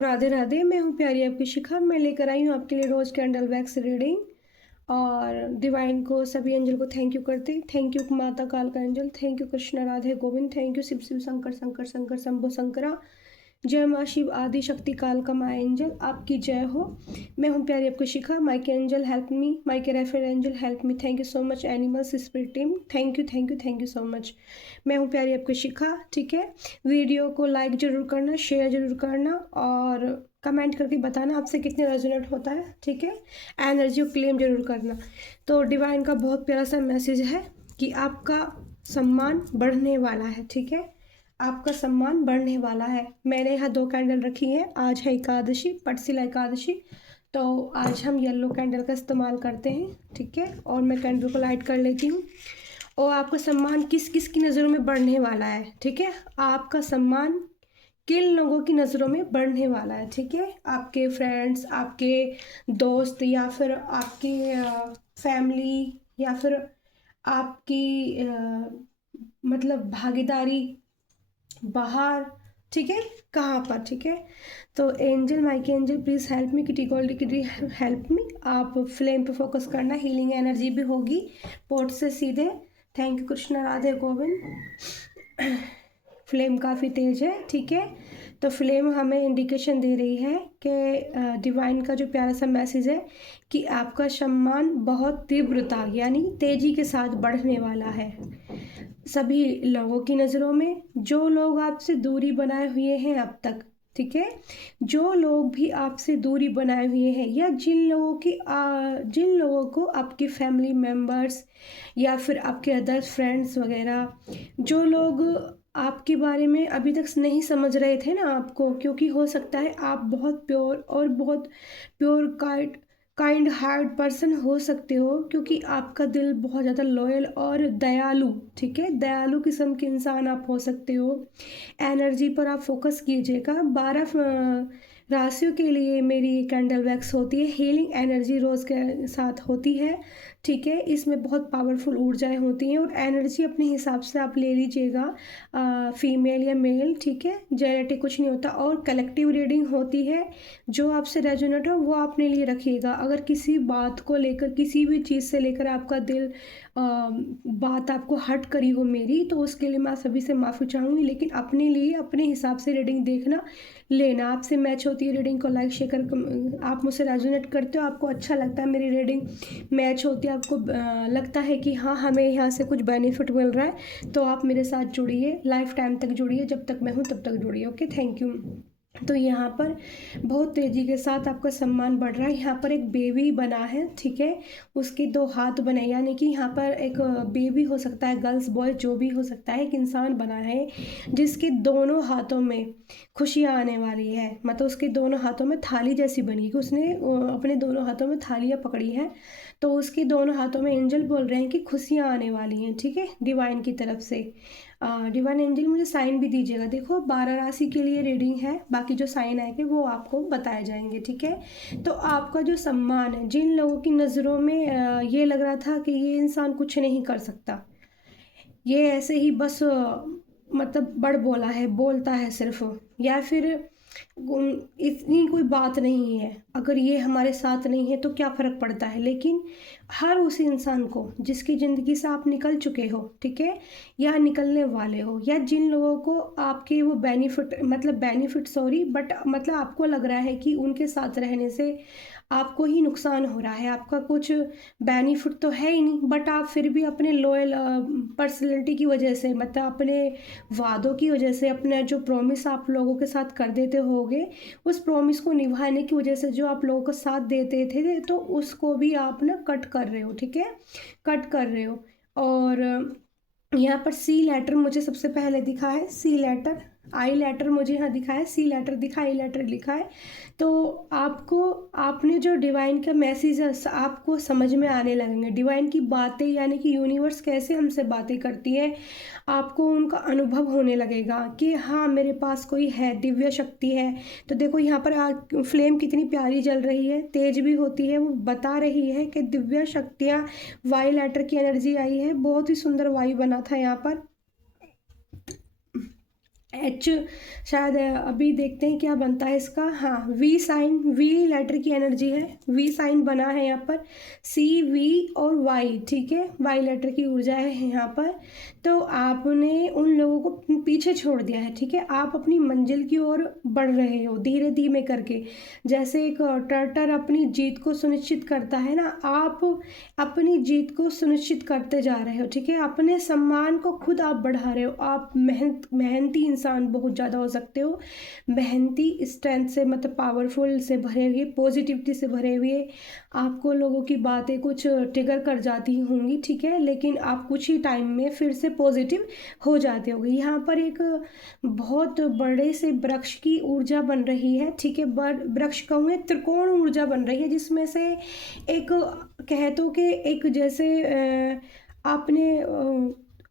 राधे राधे। मैं हूँ प्यारी आपकी शिखा। मैं लेकर आई हूँ आपके लिए रोज़ कैंडल वैक्स रीडिंग। और डिवाइन को, सभी एंजल को थैंक यू करते। थैंक यू माता काल का angel, thank you Krishna Radhe Govind, thank you Shiv Shiv Shankar Shankar Shankar Shambho Shankara. जय माँ शिव आदि शक्ति काल का माँ एंजल, आपकी जय हो। मैं हूँ प्यारी आपकी शिखा। माइके एंजल हेल्प मी, माइके refer angel help me. Thank you so much animals spirit team, thank you thank you thank you so much. मैं हूँ प्यारी आपकी शिखा। ठीक है, वीडियो को लाइक ज़रूर करना, शेयर ज़रूर करना और कमेंट करके बताना आपसे कितने रेजोनेट होता है। ठीक है, एनर्जी को क्लेम जरूर करना। तो डिवाइन का बहुत प्यारा सा मैसेज है कि आपका सम्मान बढ़ने वाला है। ठीक है, आपका सम्मान बढ़ने वाला है। मैंने यहाँ 2 कैंडल रखी हैं। आज है एकादशी, पटशिला एकादशी, तो आज हम येलो कैंडल का इस्तेमाल करते हैं। ठीक है, और मैं कैंडल को लाइट कर लेती हूँ। और आपका सम्मान किस किस की नज़रों में बढ़ने वाला है। ठीक है, आपका सम्मान किन लोगों की नज़रों में बढ़ने वाला है। ठीक है, आपके फ्रेंड्स, आपके दोस्त, या फिर आपकी फैमिली, या फिर आपकी मतलब भागीदारी बाहर। ठीक है, कहाँ पर। ठीक है, तो एंजल, माइके angel please help me, kitty gold kitty help me. आप फ्लेम पे फोकस करना, हीलिंग एनर्जी भी होगी पोर्ट से सीधे। Thank you Krishna Radhe Govind. Flame काफ़ी तेज है। ठीक है, तो फ्लेम हमें इंडिकेशन दे रही है कि डिवाइन का जो प्यारा सा मैसेज है कि आपका सम्मान बहुत तीव्रता यानी तेजी के साथ बढ़ने वाला है सभी लोगों की नज़रों में। जो लोग आपसे दूरी बनाए हुए हैं अब तक, ठीक है, जो लोग भी आपसे दूरी बनाए हुए हैं, या जिन लोगों को आपकी फैमिली मेम्बर्स या फिर आपके अदर फ्रेंड्स वगैरह, जो लोग आपके बारे में अभी तक नहीं समझ रहे थे ना आपको, क्योंकि हो सकता है आप बहुत प्योर और बहुत प्योर काइंड हार्ट पर्सन हो सकते हो, क्योंकि आपका दिल बहुत ज़्यादा लॉयल और दयालु, ठीक है, दयालु किस्म के इंसान आप हो सकते हो। एनर्जी पर आप फोकस कीजिएगा। 12 राशियों के लिए मेरी कैंडल वैक्स होती है, हीलिंग एनर्जी रोज़ के साथ होती है। ठीक है, इसमें बहुत पावरफुल ऊर्जाएं होती हैं और एनर्जी अपने हिसाब से आप ले लीजिएगा, फीमेल या मेल। ठीक है, जेनेटिक कुछ नहीं होता। और कलेक्टिव रीडिंग होती है, जो आपसे रेजोनेट हो वो अपने लिए रखिएगा। अगर किसी बात को लेकर, किसी भी चीज़ से लेकर आपका दिल बात आपको हट करी हो मेरी, तो उसके लिए मैं सभी से माफ़ी चाहूँगी। लेकिन अपने लिए अपने हिसाब से रीडिंग देखना, लेना। आपसे मैच होती है रीडिंग को लाइक शेयर कर, आप मुझसे रेजोनेट करते हो, आपको अच्छा लगता है मेरी रीडिंग मैच होती है, आपको लगता है कि हाँ हमें यहाँ से कुछ बेनिफिट मिल रहा है, तो आप मेरे साथ जुड़िए, लाइफ टाइम तक जुड़िए, जब तक मैं हूँ तब तक जुड़िए। Okay, thank you. तो यहाँ पर बहुत तेज़ी के साथ आपका सम्मान बढ़ रहा है। यहाँ पर एक बेबी बना है। ठीक है, उसके 2 हाथ बने, यानी कि यहाँ पर एक बेबी हो सकता है, गर्ल्स बॉय जो भी हो सकता है, एक इंसान बना है जिसके दोनों हाथों में खुशियाँ आने वाली है। मतलब उसके दोनों हाथों में थाली जैसी बनी, कि उसने अपने दोनों हाथों में थालियाँ पकड़ी हैं, तो उसके दोनों हाथों में एंजल बोल रहे हैं कि खुशियाँ आने वाली हैं। ठीक है, डिवाइन की तरफ से। डिवाइन एंजल मुझे साइन भी दीजिएगा। देखो 12 राशि के लिए रीडिंग है, बाकी जो साइन आएंगे वो आपको बताए जाएंगे। ठीक है, तो आपका जो सम्मान है, जिन लोगों की नज़रों में ये लग रहा था कि ये इंसान कुछ नहीं कर सकता, ये ऐसे ही बस मतलब बड़ बोला है, बोलता है सिर्फ, या फिर इतनी कोई बात नहीं है, अगर ये हमारे साथ नहीं है तो क्या फ़र्क पड़ता है। लेकिन हर उस इंसान को जिसकी ज़िंदगी से आप निकल चुके हो, ठीक है, या निकलने वाले हो, या जिन लोगों को आपके वो बेनिफिट सॉरी, बट मतलब आपको लग रहा है कि उनके साथ रहने से आपको ही नुकसान हो रहा है, आपका कुछ बेनिफिट तो है ही नहीं, बट आप फिर भी अपने लॉयल पर्सनैलिटी की वजह से, मतलब अपने वादों की वजह से, अपने जो प्रॉमिस आप लोगों के साथ कर देते होगे, उस प्रॉमिस को निभाने की वजह से जो आप लोगों को साथ देते थे, तो उसको भी आप ना कट कर रहे हो। ठीक है, कट कर रहे हो। और यहाँ पर सी लेटर मुझे सबसे पहले दिखा है, सी लेटर। आई लेटर मुझे यहाँ दिखा है, सी लेटर दिखा, आई लेटर लिखा है। तो आपको, आपने जो डिवाइन का मैसेज है आपको समझ में आने लगेंगे, डिवाइन की बातें, यानी कि यूनिवर्स कैसे हमसे बातें करती है, आपको उनका अनुभव होने लगेगा कि हाँ मेरे पास कोई है, दिव्य शक्ति है। तो देखो यहाँ पर फ्लेम कितनी प्यारी जल रही है, तेज भी होती है, वो बता रही है कि दिव्य शक्तियाँ, वाई लेटर की एनर्जी आई है, बहुत ही सुंदर वाई बना था यहाँ पर। एच, शायद अभी देखते हैं क्या बनता है इसका। हाँ, वी साइन, वी लेटर की एनर्जी है, वी साइन बना है यहाँ पर, सी, वी और वाई, ठीक है, वाई लेटर की ऊर्जा है यहाँ पर। तो आपने उन लोगों को पीछे छोड़ दिया है, ठीक है, आप अपनी मंजिल की ओर बढ़ रहे हो धीरे धीमे करके। जैसे एक टर्टर अपनी जीत को सुनिश्चित करता है ना, आप अपनी जीत को सुनिश्चित करते जा रहे हो, ठीक है, अपने सम्मान को खुद आप बढ़ा रहे हो। आप मेहनती इंसान बहुत ज़्यादा हो सकते हो, मेहनती, स्ट्रेंथ से, मतलब पावरफुल से भरे हुए, पॉजिटिविटी से भरे हुए। आपको लोगों की बातें कुछ ट्रिगर कर जाती होंगी, ठीक है, लेकिन आप कुछ ही टाइम में फिर से पॉजिटिव हो जाते होगे। यहाँ पर एक बहुत बड़े से वृक्ष की ऊर्जा बन रही है, ठीक है, वृक्ष कहूँ, त्रिकोण ऊर्जा बन रही है, जिसमें से एक, कह तो कि एक जैसे आपने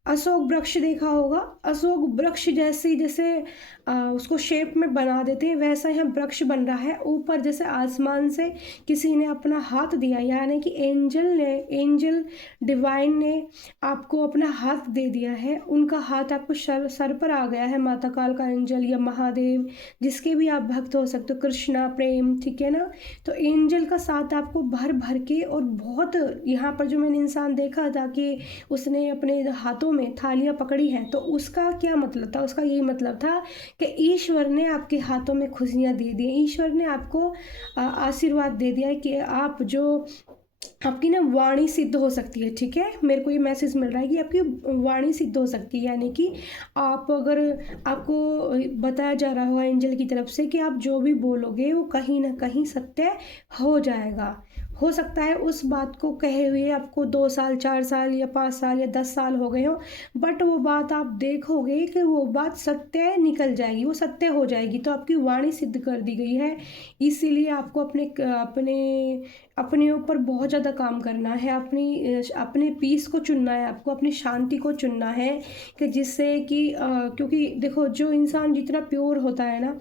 अशोक वृक्ष देखा होगा, अशोक वृक्ष जैसे जैसे उसको शेप में बना देते हैं, वैसा यहाँ वृक्ष बन रहा है। ऊपर जैसे आसमान से किसी ने अपना हाथ दिया, यानी कि एंजल डिवाइन ने आपको अपना हाथ दे दिया है। उनका हाथ आपको सर पर आ गया है, माता काल का एंजल या महादेव, जिसके भी आप भक्त हो सकते हो, कृष्णा, प्रेम, ठीक है ना। तो एंजल का साथ आपको भर भर के, और बहुत, यहाँ पर जो मैंने इंसान देखा था कि उसने अपने हाथों में थालियाँ पकड़ी हैं, तो उसका क्या मतलब था, उसका यही मतलब था कि ईश्वर ने आपके हाथों में खुशियाँ दे दी, ईश्वर ने आपको आशीर्वाद दे दिया है कि आप जो, आपकी ना वाणी सिद्ध हो सकती है, ठीक है, मेरे को ये मैसेज मिल रहा है कि आपकी वाणी सिद्ध हो सकती है, यानी कि आप अगर, आपको बताया जा रहा होगा एंजल की तरफ से कि आप जो भी बोलोगे वो कहीं ना कहीं सत्य हो जाएगा। हो सकता है उस बात को कहे हुए आपको 2 साल, 4 साल या 5 साल या 10 साल हो गए हो, बट वो बात आप देखोगे कि वो बात सत्य निकल जाएगी, वो सत्य हो जाएगी। तो आपकी वाणी सिद्ध कर दी गई है, इसीलिए आपको अपने अपने अपने ऊपर बहुत ज़्यादा काम करना है, अपने पीस को चुनना है, आपको अपनी शांति को चुनना है, कि जिससे कि क्योंकि देखो, जो इंसान जितना प्योर होता है ना,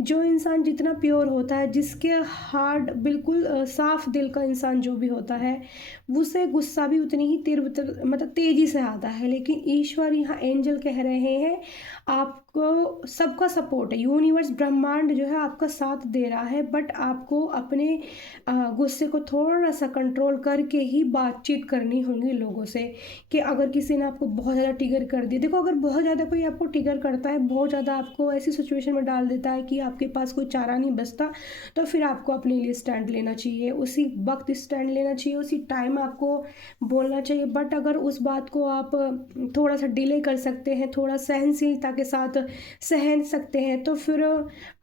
जो इंसान जितना प्योर होता है, जिसके हार्ट बिल्कुल साफ दिल का इंसान जो भी होता है, उसे गुस्सा भी उतनी ही तीव्र, मतलब तेजी से आता है। लेकिन ईश्वर, यहाँ एंजल कह रहे हैं, आपको सबका सपोर्ट है, यूनिवर्स, ब्रह्मांड जो है आपका साथ दे रहा है, बट आपको अपने गुस्से को थोड़ा सा कंट्रोल करके ही बातचीत करनी होगी लोगों से। कि अगर किसी ने आपको बहुत ज़्यादा ट्रिगर कर दिया, देखो, अगर बहुत ज़्यादा कोई आपको ट्रिगर करता है, बहुत ज़्यादा आपको ऐसी सिचुएशन में डाल देता है कि आपके पास कोई चारा नहीं बचता, तो फिर आपको अपने लिए स्टैंड लेना चाहिए, उसी वक्त स्टैंड लेना चाहिए, उसी टाइम आपको बोलना चाहिए। बट अगर उस बात को आप थोड़ा सा डिले कर सकते हैं, थोड़ा सहनशीलता के साथ सहन सकते हैं, तो फिर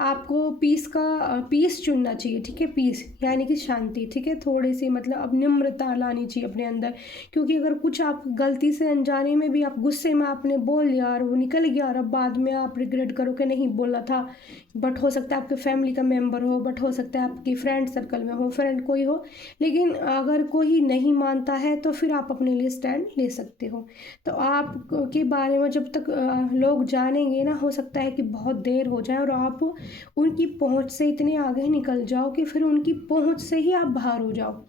आपको पीस चुनना चाहिए, ठीक है, पीस यानी कि शांति, ठीक है, थोड़ी सी, मतलब अब निम्रता लानी चाहिए अपने अंदर। क्योंकि अगर कुछ आप गलती से अनजाने में भी आप गुस्से में आपने बोल दिया और वो निकल गया, और अब बाद में आप रिग्रेट करो कि नहीं बोलना था, बट हो सकता है आपके फैमिली का मेंबर हो, बट हो सकता है आपकी फ्रेंड सर्कल में हो, फ्रेंड कोई हो, लेकिन अगर कोई नहीं मानता है तो फिर आप अपने लिए स्टैंड ले सकते हो। तो आप के बारे में जब तक लोग जानेंगे ना, हो सकता है कि बहुत देर हो जाए और आप उनकी पहुंच से इतने आगे निकल जाओ कि फिर उनकी पहुंच से ही आप बाहर हो जाओ,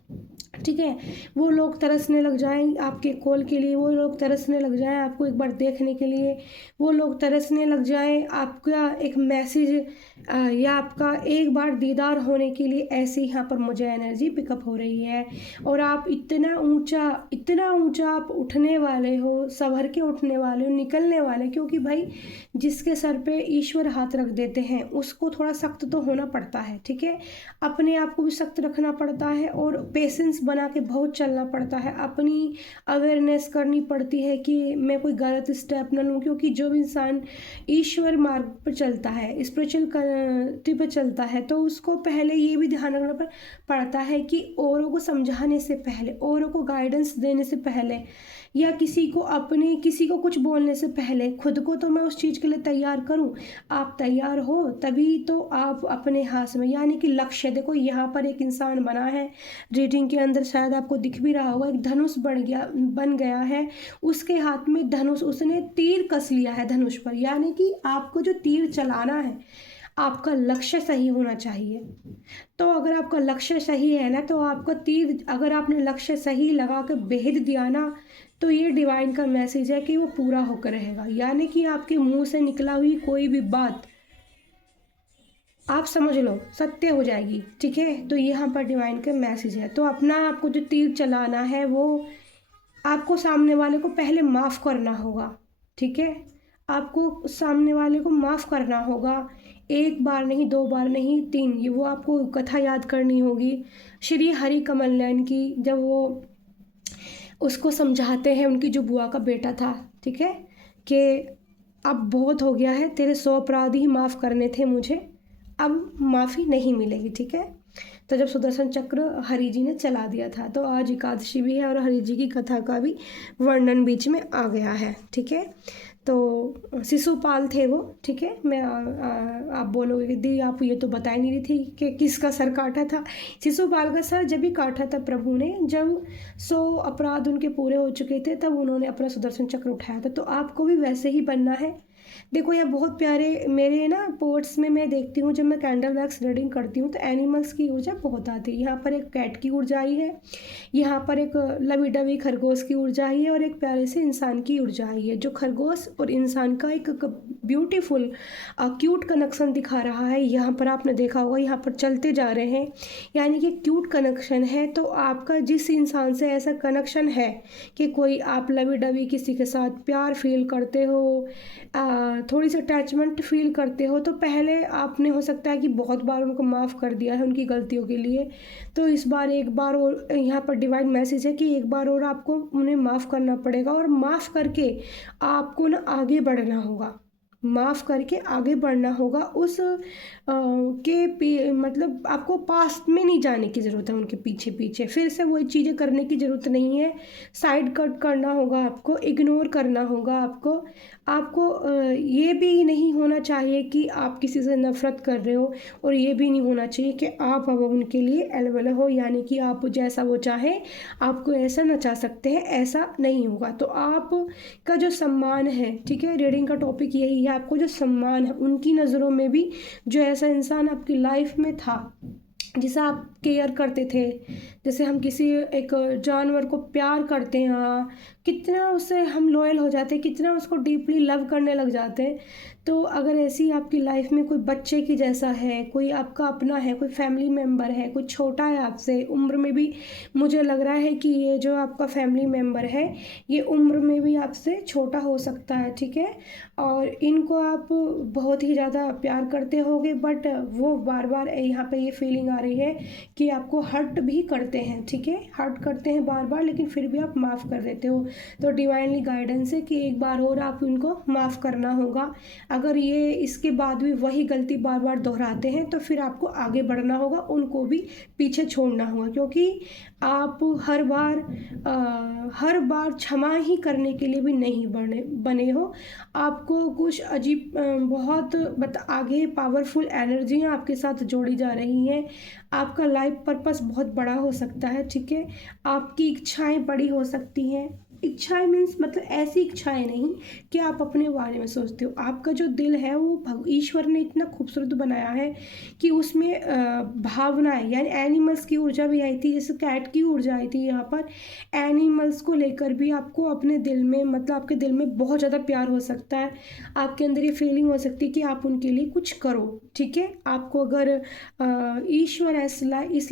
ठीक है। वो लोग तरसने लग जाएं आपके कॉल के लिए, वो लोग तरसने लग जाएं आपको एक बार देखने के लिए, वो लोग तरसने लग जाएं आपका एक मैसेज या आपका एक बार दीदार होने के लिए। ऐसे यहाँ पर मुझे एनर्जी पिकअप हो रही है, और आप इतना ऊंचा आप उठने वाले हो, संभर के उठने वाले हो, निकलने वाले, क्योंकि भाई जिसके सर पे ईश्वर हाथ रख देते हैं उसको थोड़ा सख्त तो होना पड़ता है, ठीक है, अपने आप को भी सख्त रखना पड़ता है, और पेशेंस बना के बहुत चलना पड़ता है, अपनी अवेयरनेस करनी पड़ती है कि मैं कोई गलत स्टेप न लूँ। क्योंकि जो इंसान ईश्वर मार्ग पर चलता है, स्पिरिचुअल पर चलता है, तो उसको पहले ये भी ध्यान रखना पड़ता है कि औरों को समझाने से पहले, औरों को गाइडेंस देने से पहले, या किसी को कुछ बोलने से पहले खुद को तो मैं उस चीज़ के लिए तैयार करूं। आप तैयार हो तभी तो आप अपने हाथ में, यानी कि लक्ष्य, देखो यहाँ पर एक इंसान बना है, रीडिंग के अंदर शायद आपको दिख भी रहा होगा, एक धनुष बन गया है, उसके हाथ में धनुष, उसने तीर कस लिया है धनुष पर, यानी कि आपको जो तीर चलाना है, आपका लक्ष्य सही होना चाहिए। तो अगर आपका लक्ष्य सही है ना, तो आपका तीर अगर आपने लक्ष्य सही लगा के भेज दिया ना, तो ये डिवाइन का मैसेज है कि वो पूरा होकर रहेगा। यानी कि आपके मुँह से निकला हुई कोई भी बात आप समझ लो सत्य हो जाएगी, ठीक है? तो यहाँ पर डिवाइन का मैसेज है। तो अपना आपको जो तीर चलाना है वो आपको सामने वाले को पहले माफ़ करना होगा, ठीक है? आपको सामने वाले को माफ़ करना होगा। 1 बार नहीं, 2 बार नहीं, 3, ये वो आपको कथा याद करनी होगी। श्री हरि कमल नयन की, जब वो उसको समझाते हैं, उनकी जो बुआ का बेटा था, ठीक है? कि अब बहुत हो गया है, तेरे 100 अपराध ही माफ़ करने थे मुझे, अब माफ़ी नहीं मिलेगी, ठीक है? तो जब सुदर्शन चक्र हरि जी ने चला दिया था, तो आज एकादशी भी है और हरि जी की कथा का भी वर्णन बीच में आ गया है, ठीक है? तो शिशुपाल थे वो, ठीक है? आप बोलोगे कि दी आप ये तो बता ही नहीं रही थी कि किसका सर काटा था। शिशुपाल का सर जब भी काटा था प्रभु ने, जब 100 अपराध उनके पूरे हो चुके थे, तब उन्होंने अपना सुदर्शन चक्र उठाया था। तो आपको भी वैसे ही बनना है। देखो ये बहुत प्यारे मेरे ना पोर्ट्स में मैं देखती हूँ, जब मैं कैंडल वैक्स रीडिंग करती हूँ तो एनिमल्स की ऊर्जा बहुत आती है। यहाँ पर एक कैट की ऊर्जा आई है, यहाँ पर एक लवी डवी खरगोश की ऊर्जा आई है और एक प्यारे से इंसान की ऊर्जा आई है। जो खरगोश और इंसान का एक ब्यूटीफुल क्यूट कनेक्शन दिखा रहा है। यहाँ पर आपने देखा होगा, यहाँ पर चलते जा रहे हैं, यानी कि क्यूट कनेक्शन है। तो आपका जिस इंसान से ऐसा कनेक्शन है कि कोई आप लवी डवी किसी के साथ प्यार फील करते हो, थोड़ी सी अटैचमेंट फील करते हो, तो पहले आपने हो सकता है कि बहुत बार उनको माफ़ कर दिया है उनकी गलतियों के लिए। तो इस बार एक बार और यहाँ पर डिवाइन मैसेज है कि एक बार और आपको उन्हें माफ़ करना पड़ेगा और माफ़ करके आपको ना आगे बढ़ना होगा। माफ़ करके आगे बढ़ना होगा। उस मतलब आपको पास्ट में नहीं जाने की ज़रूरत है, उनके पीछे पीछे फिर से वही चीज़ें करने की ज़रूरत नहीं है। साइड कट करना होगा, आपको इग्नोर करना होगा। आपको ये भी नहीं होना चाहिए कि आप किसी से नफ़रत कर रहे हो, और ये भी नहीं होना चाहिए कि आप अब उनके लिए अलवला हो, यानी कि आप जैसा वो चाहे आपको ऐसा नचा सकते हैं, ऐसा नहीं होगा। तो आपका जो सम्मान है, ठीक है, रीडिंग का टॉपिक यही है, आपको जो सम्मान है उनकी नज़रों में भी, जो ऐसा इंसान आपकी लाइफ में था जिसे आप केयर करते थे, जैसे हम किसी एक जानवर को प्यार करते हैं, हाँ, कितना उससे हम लॉयल हो जाते हैं, कितना उसको डीपली लव करने लग जाते हैं। तो अगर ऐसी आपकी लाइफ में कोई बच्चे की जैसा है, कोई आपका अपना है, कोई फैमिली मेम्बर है, कोई छोटा है आपसे उम्र में भी, मुझे लग रहा है कि ये जो आपका फैमिली मेम्बर है ये उम्र में भी आपसे छोटा हो सकता है, ठीक है? और इनको आप बहुत ही ज़्यादा प्यार करते होगे, बट वो बार बार यहाँ पे ये फीलिंग आ रही है कि आपको हर्ट भी करते हैं, ठीक है? हर्ट करते हैं बार बार, लेकिन फिर भी आप माफ़ कर देते हो। तो डिवाइनली गाइडेंस है कि एक बार और आप इनको माफ़ करना होगा। अगर ये इसके बाद भी वही गलती बार बार दोहराते हैं, तो फिर आपको आगे बढ़ना होगा, उनको भी पीछे छोड़ना होगा, क्योंकि आप हर बार क्षमा ही करने के लिए भी नहीं बने हो। आपको कुछ अजीब बहुत आगे पावरफुल एनर्जियाँ आपके साथ जोड़ी जा रही हैं। आपका लाइफ पर्पस बहुत बड़ा हो सकता है, ठीक है? आपकी इच्छाएं बड़ी हो सकती हैं। इच्छाएं मीन्स मतलब ऐसी इच्छाएं नहीं कि आप अपने बारे में सोचते हो। आपका जो दिल है वो ईश्वर ने इतना खूबसूरत बनाया है कि उसमें भावनाएं, यानी एनिमल्स की ऊर्जा भी आई थी, जैसे कैट की ऊर्जा आई थी। यहाँ पर एनिमल्स को लेकर भी आपको अपने दिल में, मतलब आपके दिल में बहुत ज़्यादा प्यार हो सकता है। आपके अंदर ये फीलिंग हो सकती है कि आप उनके लिए कुछ करो, ठीक है? आपको अगर ईश्वर इस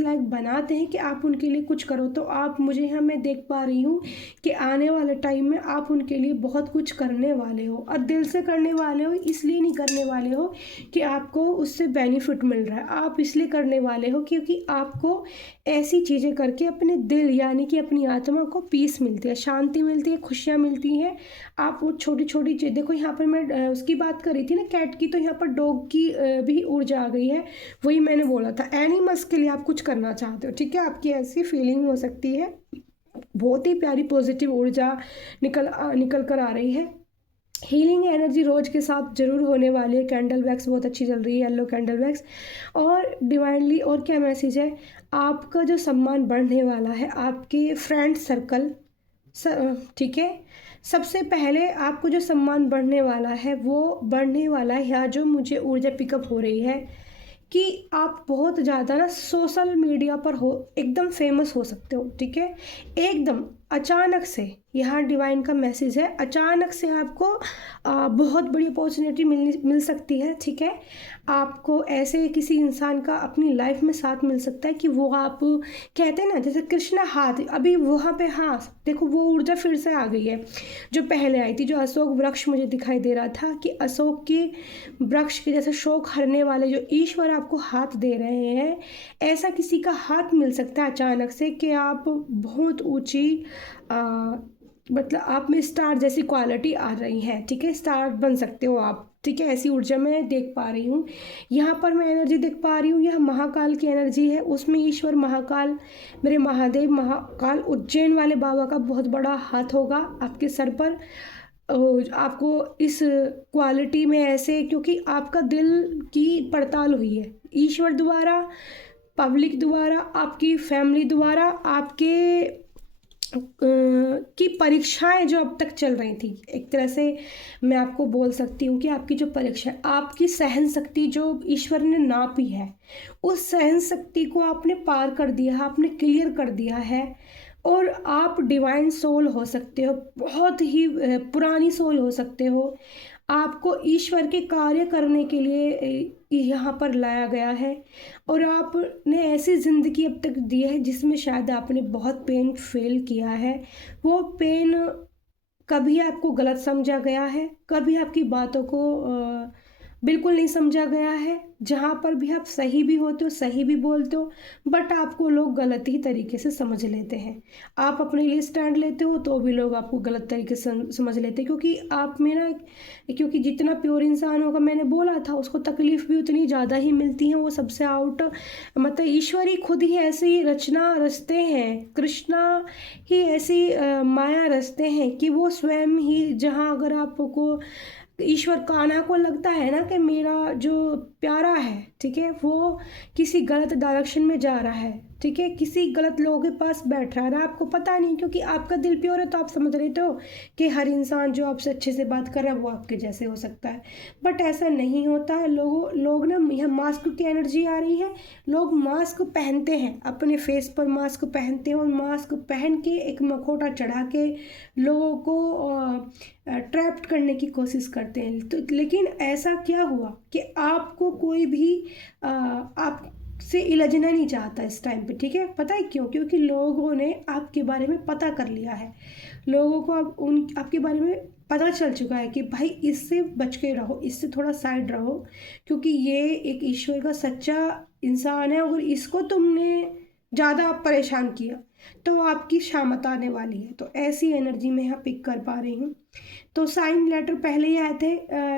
लायक बनाते हैं कि आप उनके लिए कुछ करो, तो आप, मुझे यहाँ मैं देख पा रही हूँ कि आने वाले टाइम में आप उनके लिए बहुत कुछ करने वाले हो, और दिल से करने वाले हो। इसलिए नहीं करने वाले हो कि आपको उससे बेनिफिट मिल रहा है, आप इसलिए करने वाले हो क्योंकि आपको ऐसी चीज़ें करके अपने दिल, यानी कि अपनी आत्मा को पीस मिलती है, शांति मिलती है, खुशियाँ मिलती हैं। आप वो छोटी छोटी चीज़ देखो, यहाँ पर मैं उसकी बात कर रही थी ना, कैट की, तो यहाँ पर डॉग की भी ऊर्जा आ गई है। वही मैंने बोला था, एनिमल्स के लिए आप कुछ करना चाहते हो, ठीक है? आपकी ऐसी फीलिंग हो सकती है। बहुत ही प्यारी पॉजिटिव ऊर्जा निकल कर आ रही है। हीलिंग एनर्जी रोज के साथ जरूर होने वाली है। कैंडल वैक्स बहुत अच्छी चल रही है, येलो कैंडल वैक्स। और डिवाइनली और क्या मैसेज है, आपका जो सम्मान बढ़ने वाला है, आपके फ्रेंड सर्कल, ठीक है, सबसे पहले आपको जो सम्मान बढ़ने वाला है वो बढ़ने वाला है, या जो मुझे ऊर्जा पिकअप हो रही है कि आप बहुत ज़्यादा ना सोशल मीडिया पर हो, एकदम फेमस हो सकते हो, ठीक है। एकदम अचानक से यहाँ डिवाइन का मैसेज है, अचानक से आपको बहुत बड़ी अपॉर्चुनिटी मिल सकती है, ठीक है। आपको ऐसे किसी इंसान का अपनी लाइफ में साथ मिल सकता है कि वो आप कहते हैं ना, जैसे कृष्णा हाथ अभी वहाँ पे, हाँ देखो वो ऊर्जा फिर से आ गई है जो पहले आई थी। जो अशोक वृक्ष मुझे दिखाई दे रहा था कि अशोक के वृक्ष के जैसे शोक हरने वाले जो ईश्वर आपको हाथ दे रहे हैं, ऐसा किसी का हाथ मिल सकता है अचानक से कि आप बहुत ऊंची मतलब आप में स्टार जैसी क्वालिटी आ रही है, ठीक है। स्टार बन सकते हो आप, ठीक है। ऐसी ऊर्जा मैं देख पा रही हूँ यहाँ पर, मैं एनर्जी देख पा रही हूँ। यह महाकाल की एनर्जी है, उसमें ईश्वर महाकाल, मेरे महादेव महाकाल उज्जैन वाले बाबा का बहुत बड़ा हाथ होगा आपके सर पर। आपको इस क्वालिटी में ऐसे, क्योंकि आपका दिल की पड़ताल हुई है ईश्वर द्वारा, पब्लिक द्वारा, आपकी फैमिली द्वारा, आपके की परीक्षाएं जो अब तक चल रही थी, एक तरह से मैं आपको बोल सकती हूँ कि आपकी जो परीक्षा, आपकी सहन शक्ति जो ईश्वर ने नापी है, उस सहन शक्ति को आपने पार कर दिया है, आपने क्लियर कर दिया है। और आप डिवाइन सोल हो सकते हो, बहुत ही पुरानी सोल हो सकते हो। आपको ईश्वर के कार्य करने के लिए यहाँ पर लाया गया है, और आपने ऐसी ज़िंदगी अब तक दी है जिसमें शायद आपने बहुत पेन फेल किया है। वो पेन, कभी आपको गलत समझा गया है, कभी आपकी बातों को बिल्कुल नहीं समझा गया है। जहाँ पर भी आप सही भी होते हो, सही भी बोलते हो, बट आपको लोग गलत ही तरीके से समझ लेते हैं। आप अपने लिए स्टैंड लेते हो तो भी लोग आपको गलत तरीके से समझ लेते हैं, क्योंकि आप में ना, क्योंकि जितना प्योर इंसान होगा, मैंने बोला था, उसको तकलीफ भी उतनी ज़्यादा ही मिलती है। वो सबसे आउट, मतलब ईश्वर ही खुद ही ऐसी रचना रचते हैं, कृष्णा ही ऐसी माया रचते हैं कि वो स्वयं ही, जहाँ अगर आपको ईश्वर कान्हा को लगता है ना कि मेरा जो प्यारा है, ठीक है, वो किसी गलत डायरेक्शन में जा रहा है, ठीक है, किसी गलत लोगों के पास बैठ रहा है, आपको पता नहीं, क्योंकि आपका दिल प्योर है तो आप समझ रहे हो कि हर इंसान जो आपसे अच्छे से बात कर रहा है वो आपके जैसे हो सकता है। बट ऐसा नहीं होता है। लोग ना, यह मास्क की एनर्जी आ रही है, लोग मास्क पहनते हैं, अपने फेस पर मास्क पहनते हैं, और मास्क पहन के एक मखौटा चढ़ा के लोगों को ट्रैप्ड करने की कोशिश करते हैं। तो लेकिन ऐसा क्या हुआ कि आपको कोई भी आपसे इलझना नहीं चाहता इस टाइम पे, ठीक है। पता है क्यों? क्योंकि लोगों ने आपके बारे में पता कर लिया है, लोगों को आपके बारे में पता चल चुका है कि भाई इससे बच के रहो, इससे थोड़ा साइड रहो, क्योंकि ये एक ईश्वर का सच्चा इंसान है। अगर इसको तुमने ज़्यादा परेशान किया तो आपकी शामत आने वाली है। तो ऐसी एनर्जी में यहाँ पिक कर पा रही हूँ। तो साइन लेटर पहले ही आए थे।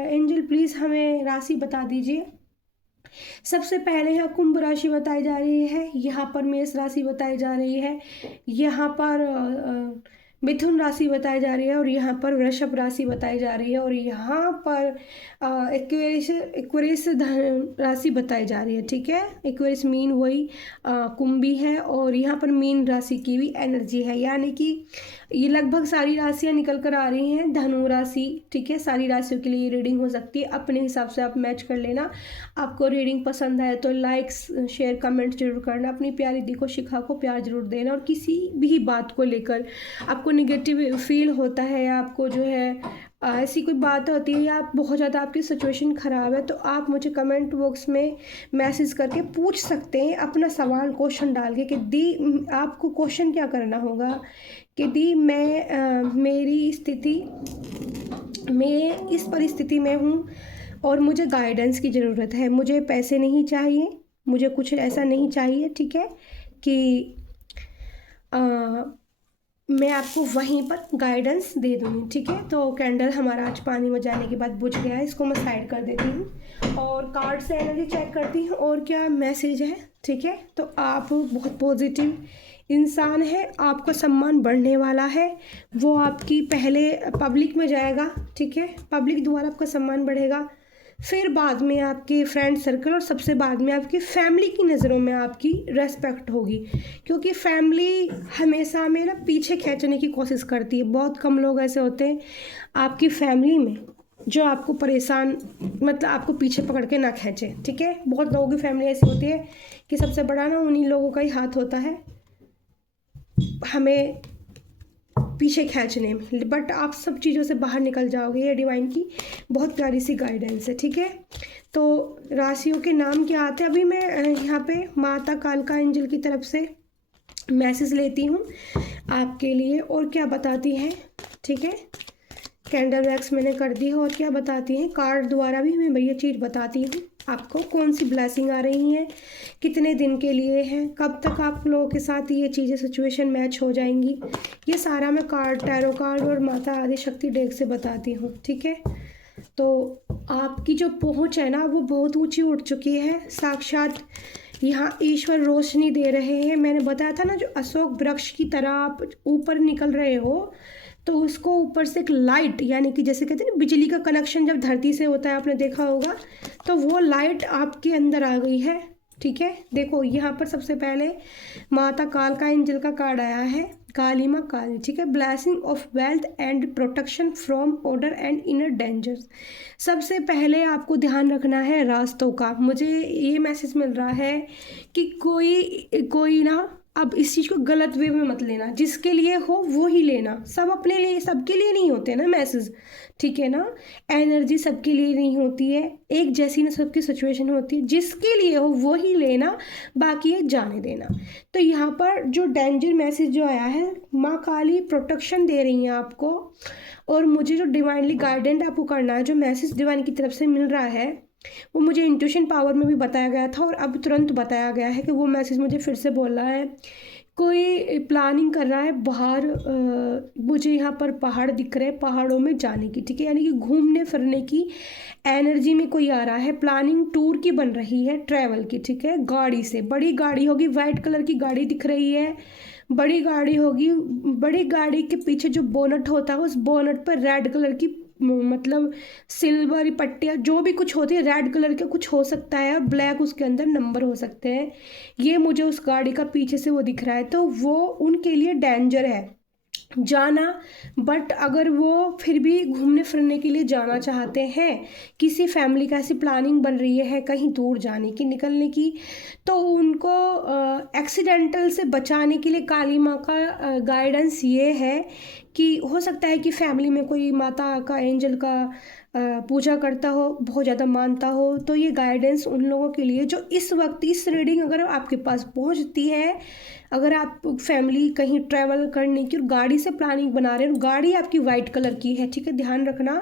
एंजल प्लीज़ हमें राशि बता दीजिए। सबसे पहले यहाँ कुंभ राशि बताई जा रही है, यहाँ पर मेष राशि बताई जा रही है, यहाँ पर मिथुन राशि बताई जा रही है, और यहाँ पर वृषभ राशि बताई जा रही है, और यहाँ पर एक्वेरियस राशि बताई जा रही है, ठीक है। एक्वेरियस मीन वही कुंभी है, और यहाँ पर मीन राशि की भी एनर्जी है, यानी कि ये लगभग सारी राशियाँ निकल कर आ रही हैं। धनु राशि, ठीक है, सारी राशियों के लिए ये रीडिंग हो सकती है, अपने हिसाब से आप मैच कर लेना। आपको रीडिंग पसंद आए तो लाइक्स शेयर कमेंट जरूर करना, अपनी प्यारी दी को शिखा को प्यार जरूर देना, और किसी भी बात को लेकर आपको निगेटिव फील होता है, या आपको जो है ऐसी कोई बात होती है, या आप बहुत ज़्यादा आपकी सिचुएशन ख़राब है, तो आप मुझे कमेंट बॉक्स में मैसेज करके पूछ सकते हैं अपना सवाल, क्वेश्चन डाल के कि दी, आपको क्वेश्चन क्या करना होगा कि दी मेरी स्थिति, मैं इस परिस्थिति में हूँ और मुझे गाइडेंस की ज़रूरत है, मुझे पैसे नहीं चाहिए, मुझे कुछ ऐसा नहीं चाहिए, ठीक है, कि मैं आपको वहीं पर गाइडेंस दे दूँगी, ठीक है। तो कैंडल हमारा आज पानी में जाने के बाद बुझ गया है, इसको मैं साइड कर देती हूँ और कार्ड से एनर्जी चेक करती हूँ और क्या मैसेज है, ठीक है। तो आप बहुत पॉजिटिव इंसान है, आपका सम्मान बढ़ने वाला है, वो आपकी पहले पब्लिक में जाएगा, ठीक है, पब्लिक द्वारा आपका सम्मान बढ़ेगा। फिर बाद में आपके फ्रेंड सर्कल और सबसे बाद में आपकी फैमिली की नज़रों में आपकी रेस्पेक्ट होगी, क्योंकि फैमिली हमेशा हमें ना पीछे खींचने की कोशिश करती है। बहुत कम लोग ऐसे होते हैं आपकी फैमिली में जो आपको परेशान, मतलब आपको पीछे पकड़ के ना खींचे, ठीक है। बहुत लोगों की फैमिली ऐसी होती है कि सबसे बड़ा ना उन्हीं लोगों का ही हाथ होता है हमें पीछे खींचने में, बट आप सब चीज़ों से बाहर निकल जाओगे। ये डिवाइन की बहुत प्यारी सी गाइडेंस है, ठीक है। तो राशियों के नाम क्या आते हैं, अभी मैं यहाँ पे माता कालका एंजल की तरफ से मैसेज लेती हूँ आपके लिए और क्या बताती हैं, ठीक है। कैंडल वैक्स मैंने कर दी है और क्या बताती हैं कार्ड द्वारा भी मैं ये चीज़ बताती हूँ आपको, कौन सी ब्लेसिंग आ रही हैं, कितने दिन के लिए हैं, कब तक आप लोगों के साथ ये चीज़ें सिचुएशन मैच हो जाएंगी, ये सारा मैं कार्ड, टैरो कार्ड और माता आदि शक्ति डेक से बताती हूँ, ठीक है। तो आपकी जो पहुँच है ना वो बहुत ऊंची उठ चुकी है। साक्षात यहाँ ईश्वर रोशनी दे रहे हैं। मैंने बताया था ना, जो अशोक वृक्ष की तरह आप ऊपर निकल रहे हो, तो उसको ऊपर से एक लाइट, यानी कि जैसे कहते हैं ना बिजली का कनेक्शन जब धरती से होता है, आपने देखा होगा, तो वो लाइट आपके अंदर आ गई है, ठीक है। देखो यहाँ पर सबसे पहले माता कालका एंजल का कार्ड आया है, काली माँ काली, ठीक है। Blessing of wealth and protection from order and inner dangers. सबसे पहले आपको ध्यान रखना है रास्तों का। मुझे ये मैसेज मिल रहा है कि कोई ना अब इस चीज़ को गलत वे में मत लेना, जिसके लिए हो वो ही लेना, सब अपने लिए, सबके लिए नहीं होते ना मैसेज, ठीक है ना। एनर्जी सबके लिए नहीं होती है, एक जैसी ना सबकी सिचुएशन होती है, जिसके लिए हो वो ही लेना, बाकी ये जाने देना। तो यहाँ पर जो डेंजर मैसेज जो आया है, माँ काली प्रोटेक्शन दे रही हैं आपको, और मुझे जो डिवाइनली गाइडेंट आपको करना है, जो मैसेज डिवाइन की तरफ से मिल रहा है, वो मुझे इंट्यूशन पावर में भी बताया गया था और अब तुरंत बताया गया है कि वो मैसेज मुझे फिर से बोल रहा है। कोई प्लानिंग कर रहा है बाहर, मुझे यहाँ पर पहाड़ दिख रहे हैं, पहाड़ों में जाने की, ठीक है, यानी कि घूमने फिरने की एनर्जी में कोई आ रहा है। प्लानिंग टूर की बन रही है, ट्रैवल की, ठीक है। गाड़ी से, बड़ी गाड़ी होगी, वाइट कलर की गाड़ी दिख रही है, बड़ी गाड़ी होगी। बड़ी गाड़ी के पीछे जो बोनट होता है, उस बोनट पर रेड कलर की मतलब सिल्वर पट्टियाँ जो भी कुछ होती है, रेड कलर का कुछ हो सकता है और ब्लैक उसके अंदर नंबर हो सकते हैं। ये मुझे उस गाड़ी का पीछे से वो दिख रहा है, तो वो उनके लिए डेंजर है जाना। बट अगर वो फिर भी घूमने फिरने के लिए जाना चाहते हैं, किसी फैमिली का ऐसी प्लानिंग बन रही है कहीं दूर जाने की, निकलने की, तो उनको एक्सीडेंटल से बचाने के लिए काली माँ का गाइडेंस ये है कि हो सकता है कि फैमिली में कोई माता का एंजल का पूजा करता हो, बहुत ज़्यादा मानता हो, तो ये गाइडेंस उन लोगों के लिए जो इस वक्त इस रीडिंग अगर आपके पास पहुंचती है, अगर आप फैमिली कहीं ट्रैवल करने की और गाड़ी से प्लानिंग बना रहे हैं, गाड़ी आपकी वाइट कलर की है, ठीक है, ध्यान रखना,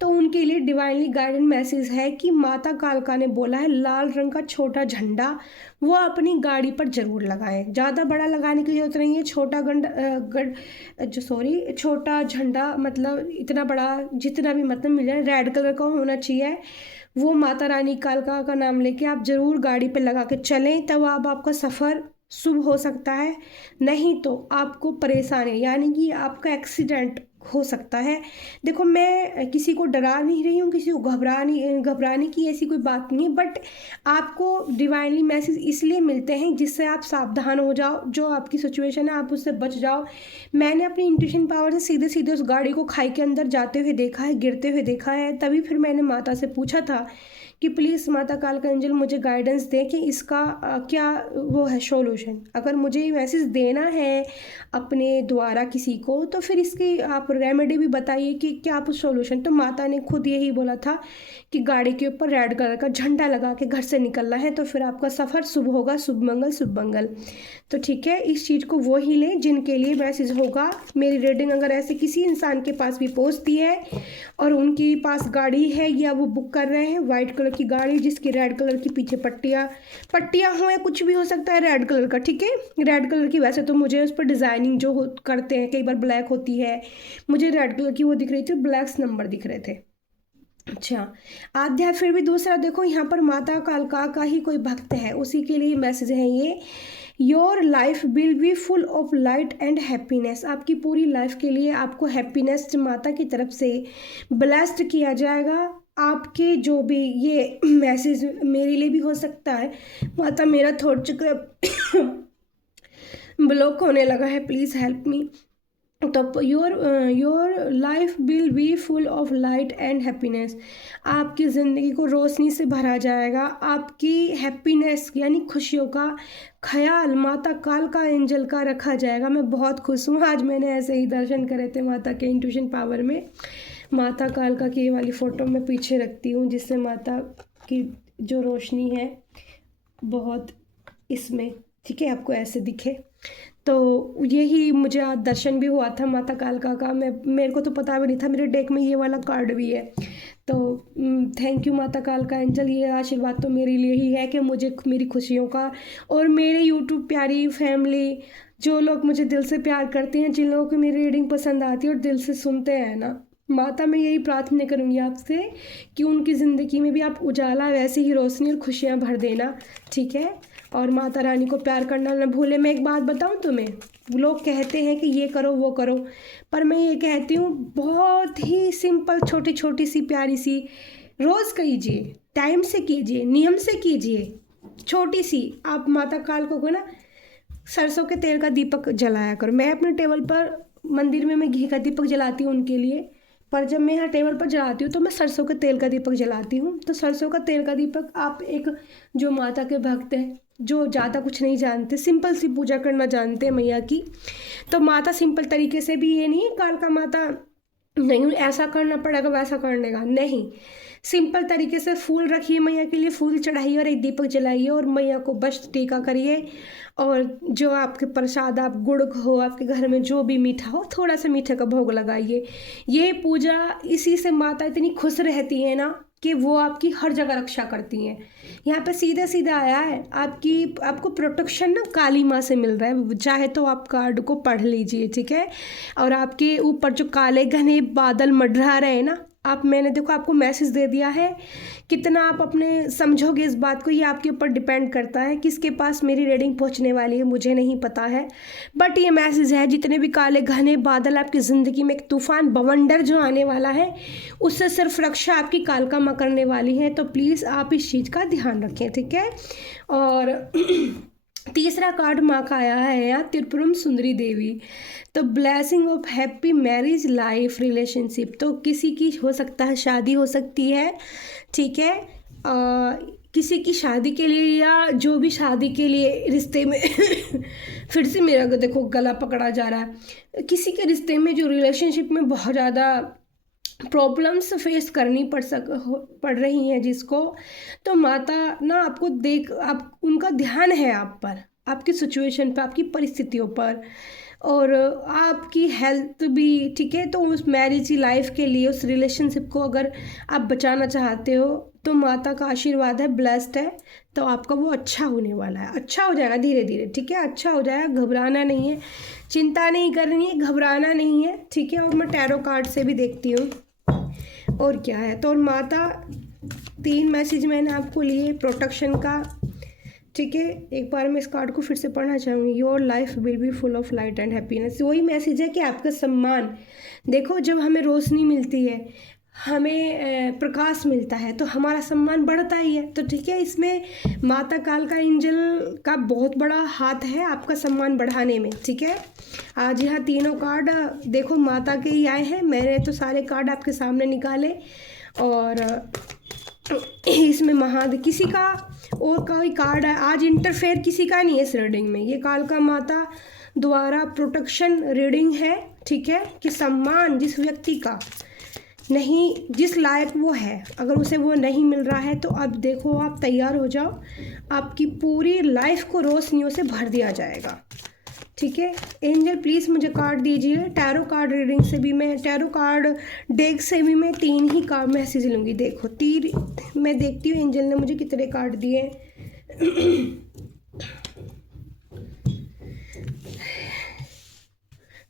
तो उनके लिए डिवाइनली गाइडेंस मैसेज है कि माता कालका ने बोला है लाल रंग का छोटा झंडा वो अपनी गाड़ी पर जरूर लगाएं। ज़्यादा बड़ा लगाने की जरूरत नहीं है, छोटा झंडा, मतलब इतना बड़ा जितना भी मतलब मिल जाए, रेड कलर का होना चाहिए। वो माता रानी कालका का नाम लेके आप ज़रूर गाड़ी पे लगा के चलें, तब आपका सफ़र शुभ हो सकता है। नहीं तो आपको परेशानी, यानी कि आपका एक्सीडेंट हो सकता है। देखो मैं किसी को डरा नहीं रही हूँ, किसी को घबराने की ऐसी कोई बात नहीं है, बट आपको डिवाइनली मैसेज इसलिए मिलते हैं जिससे आप सावधान हो जाओ, जो आपकी सिचुएशन है आप उससे बच जाओ। मैंने अपनी इंट्यूशन पावर से सीधे सीधे उस गाड़ी को खाई के अंदर जाते हुए देखा है, गिरते हुए देखा है, तभी फिर मैंने माता से पूछा था कि प्लीज़ माता कालका एंजल मुझे गाइडेंस दे कि इसका क्या वो है सॉल्यूशन। अगर मुझे ये मैसेज देना है अपने द्वारा किसी को, तो फिर इसकी आप रेमेडी भी बताइए कि क्या आप उस सॉल्यूशन। तो माता ने खुद यही बोला था कि गाड़ी के ऊपर रेड कलर का झंडा लगा के घर से निकलना है, तो फिर आपका सफ़र शुभ होगा, शुभ मंगल शुभ मंगल। तो ठीक है, इस चीज़ को वो ही लें जिनके लिए मैसेज होगा। मेरी रीडिंग अगर ऐसे किसी इंसान के पास भी पहुंचती है और उनके पास गाड़ी है या वो बुक कर रहे हैं वाइट कलर की गाड़ी जिसकी रेड कलर की पीछे पट्टियाँ हो या कुछ भी हो सकता है रेड कलर का, ठीक है, रेड कलर की। वैसे तो मुझे उस पर डिज़ाइनिंग जो करते हैं कई बार ब्लैक होती है, मुझे रेड कलर की वो दिख रही थी, ब्लैक नंबर दिख रहे थे। अच्छा, आध्या फिर भी दूसरा देखो, यहाँ पर माता कालका का ही कोई भक्त है, उसी के लिए मैसेज है ये। Your life will be full of light and happiness. आपकी पूरी लाइफ के लिए आपको हैप्पीनेस माता की तरफ से ब्लेस्ड किया जाएगा। आपके जो भी ये मैसेज मेरे लिए भी हो सकता है। माता मेरा थॉट चक्र ब्लॉक होने लगा है, प्लीज़ हेल्प मी। तो your life will be full of light and happiness. आपकी ज़िंदगी को रोशनी से भरा जाएगा। आपकी हैप्पीनेस यानी खुशियों का ख्याल माता काल का एंजल का रखा जाएगा। मैं बहुत खुश हूँ, आज मैंने ऐसे ही दर्शन करे थे माता के इंट्यूशन पावर में। माता काल का की ये वाली फ़ोटो मैं पीछे रखती हूँ, जिससे माता की जो रोशनी है बहुत इसमें, ठीक है, आपको ऐसे दिखे। तो यही मुझे आज दर्शन भी हुआ था माता कालका का। मेरे को तो पता भी नहीं था, मेरे डेक में ये वाला कार्ड भी है। तो थैंक यू माता कालका एंजल, ये आशीर्वाद तो मेरे लिए ही है कि मुझे मेरी खुशियों का, और मेरे यूट्यूब प्यारी फैमिली, जो लोग मुझे दिल से प्यार करते हैं, जिन लोगों को मेरी रीडिंग पसंद आती है और दिल से सुनते हैं ना, माता मैं यही प्रार्थना करूँगी आपसे कि उनकी ज़िंदगी में भी आप उजाला वैसे ही रोशनी और खुशियाँ भर देना, ठीक है। और माता रानी को प्यार करना न भूले। मैं एक बात बताऊं तुम्हें, लोग कहते हैं कि ये करो वो करो, पर मैं ये कहती हूँ बहुत ही सिंपल छोटी छोटी सी प्यारी सी रोज़ कीजिए, टाइम से कीजिए, नियम से कीजिए, छोटी सी। आप माता काल को ना सरसों के तेल का दीपक जलाया करो। मैं अपने टेबल पर मंदिर में मैं घी का दीपक जलाती हूँ उनके लिए, पर जब मैं यहाँ टेबल पर जलाती हूँ तो मैं सरसों के तेल का दीपक जलाती हूँ। तो सरसों का तेल का दीपक आप एक जो माता के भक्त हैं, जो ज़्यादा कुछ नहीं जानते, सिंपल सी पूजा करना जानते हैं मैया की, तो माता सिंपल तरीके से भी, ये नहीं काल का माता नहीं ऐसा करना पड़ेगा वैसा करने का नहीं, सिंपल तरीके से फूल रखिए मैया के लिए, फूल चढ़ाइए और एक दीपक जलाइए और मैया को बस टीका करिए। और जो आपके प्रसाद, आप गुड़ हो, आपके घर में जो भी मीठा हो, थोड़ा सा मीठे का भोग लगाइए। ये पूजा, इसी से माता इतनी खुश रहती है ना कि वो आपकी हर जगह रक्षा करती हैं। यहाँ पे सीधा सीधा आया है आपको प्रोटेक्शन ना काली माँ से मिल रहा है। चाहे तो आप कार्ड को पढ़ लीजिए, ठीक है। और आपके ऊपर जो काले घने बादल मंडरा रहे हैं ना, मैंने देखो आपको मैसेज दे दिया है, कितना आप अपने समझोगे इस बात को, ये आपके ऊपर डिपेंड करता है। किसके पास मेरी रीडिंग पहुंचने वाली है मुझे नहीं पता है, बट ये मैसेज है, जितने भी काले घने बादल आपकी ज़िंदगी में, एक तूफान बवंडर जो आने वाला है, उससे सिर्फ रक्षा आपकी कालका माँ करने वाली है। तो प्लीज़ आप इस चीज़ का ध्यान रखें, ठीक है। और तीसरा कार्ड माँ का आया है यहाँ, त्रिपुरम सुंदरी देवी। तो blessing of happy marriage life relationship. तो किसी की हो सकता है शादी हो सकती है, ठीक है, किसी की शादी के लिए, या जो भी शादी के लिए रिश्ते में फिर से मेरा देखो गला पकड़ा जा रहा है, किसी के रिश्ते में जो रिलेशनशिप में बहुत ज़्यादा प्रॉब्लम्स फेस करनी पड़ रही हैं जिसको, तो माता ना आपको आप उनका ध्यान है आप पर, आपकी सिचुएशन पर, आपकी परिस्थितियों पर, और आपकी हेल्थ भी, ठीक है। तो उस मैरिज लाइफ के लिए, उस रिलेशनशिप को अगर आप बचाना चाहते हो तो माता का आशीर्वाद है, ब्लेस्ड है, तो आपका वो अच्छा होने वाला है, अच्छा हो जाएगा धीरे धीरे, ठीक है, अच्छा हो जाएगा, घबराना नहीं है, चिंता नहीं करनी है, घबराना नहीं है, ठीक है। और मैं टैरो कार्ड से भी देखती हूँ और क्या है। तो और माता 3 मैसेज मैंने आपको लिए प्रोटेक्शन का, ठीक है। एक बार मैं इस कार्ड को फिर से पढ़ना चाहूँगी, your life will be full of light and happiness. वही मैसेज है कि आपका सम्मान, देखो जब हमें रोशनी मिलती है, हमें प्रकाश मिलता है, तो हमारा सम्मान बढ़ता ही है। तो ठीक है, इसमें माता काल का एंजल का बहुत बड़ा हाथ है आपका सम्मान बढ़ाने में, ठीक है। आज यहाँ तीनों कार्ड देखो माता के ही आए हैं, मैंने तो सारे कार्ड आपके सामने निकाले, और इसमें किसी का और कोई कार्ड है आज, इंटरफेयर किसी का नहीं है इस रीडिंग में। ये कालका माता द्वारा प्रोटेक्शन रीडिंग है, ठीक है, कि सम्मान जिस व्यक्ति का नहीं, जिस लायक वो है, अगर उसे वो नहीं मिल रहा है, तो अब देखो आप तैयार हो जाओ, आपकी पूरी लाइफ को रोशनियों से भर दिया जाएगा, ठीक है। एंजल प्लीज़ मुझे कार्ड दीजिए। टैरो कार्ड रीडिंग से भी मैं, टैरो कार्ड डेक से भी मैं 3 ही कार्ड मैसेज लूँगी। देखो 3 मैं देखती हूँ एंजल ने मुझे कितने कार्ड दिए।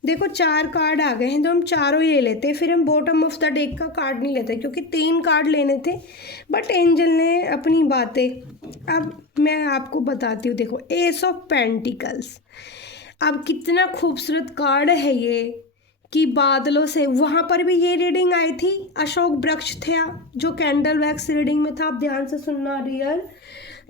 देखो 4 कार्ड आ गए हैं, तो हम चारों ही ले लेते हैं, फिर हम बॉटम ऑफ द डेक का कार्ड नहीं लेते, क्योंकि 3 कार्ड लेने थे, बट एंजल ने अपनी बातें, अब मैं आपको बताती हूँ। देखो एस ऑफ पेंटिकल्स, अब कितना खूबसूरत कार्ड है ये, कि बादलों से, वहाँ पर भी ये रीडिंग आई थी, अशोक वृक्ष था जो कैंडल वैक्स रीडिंग में था। आप ध्यान से सुनना डियर,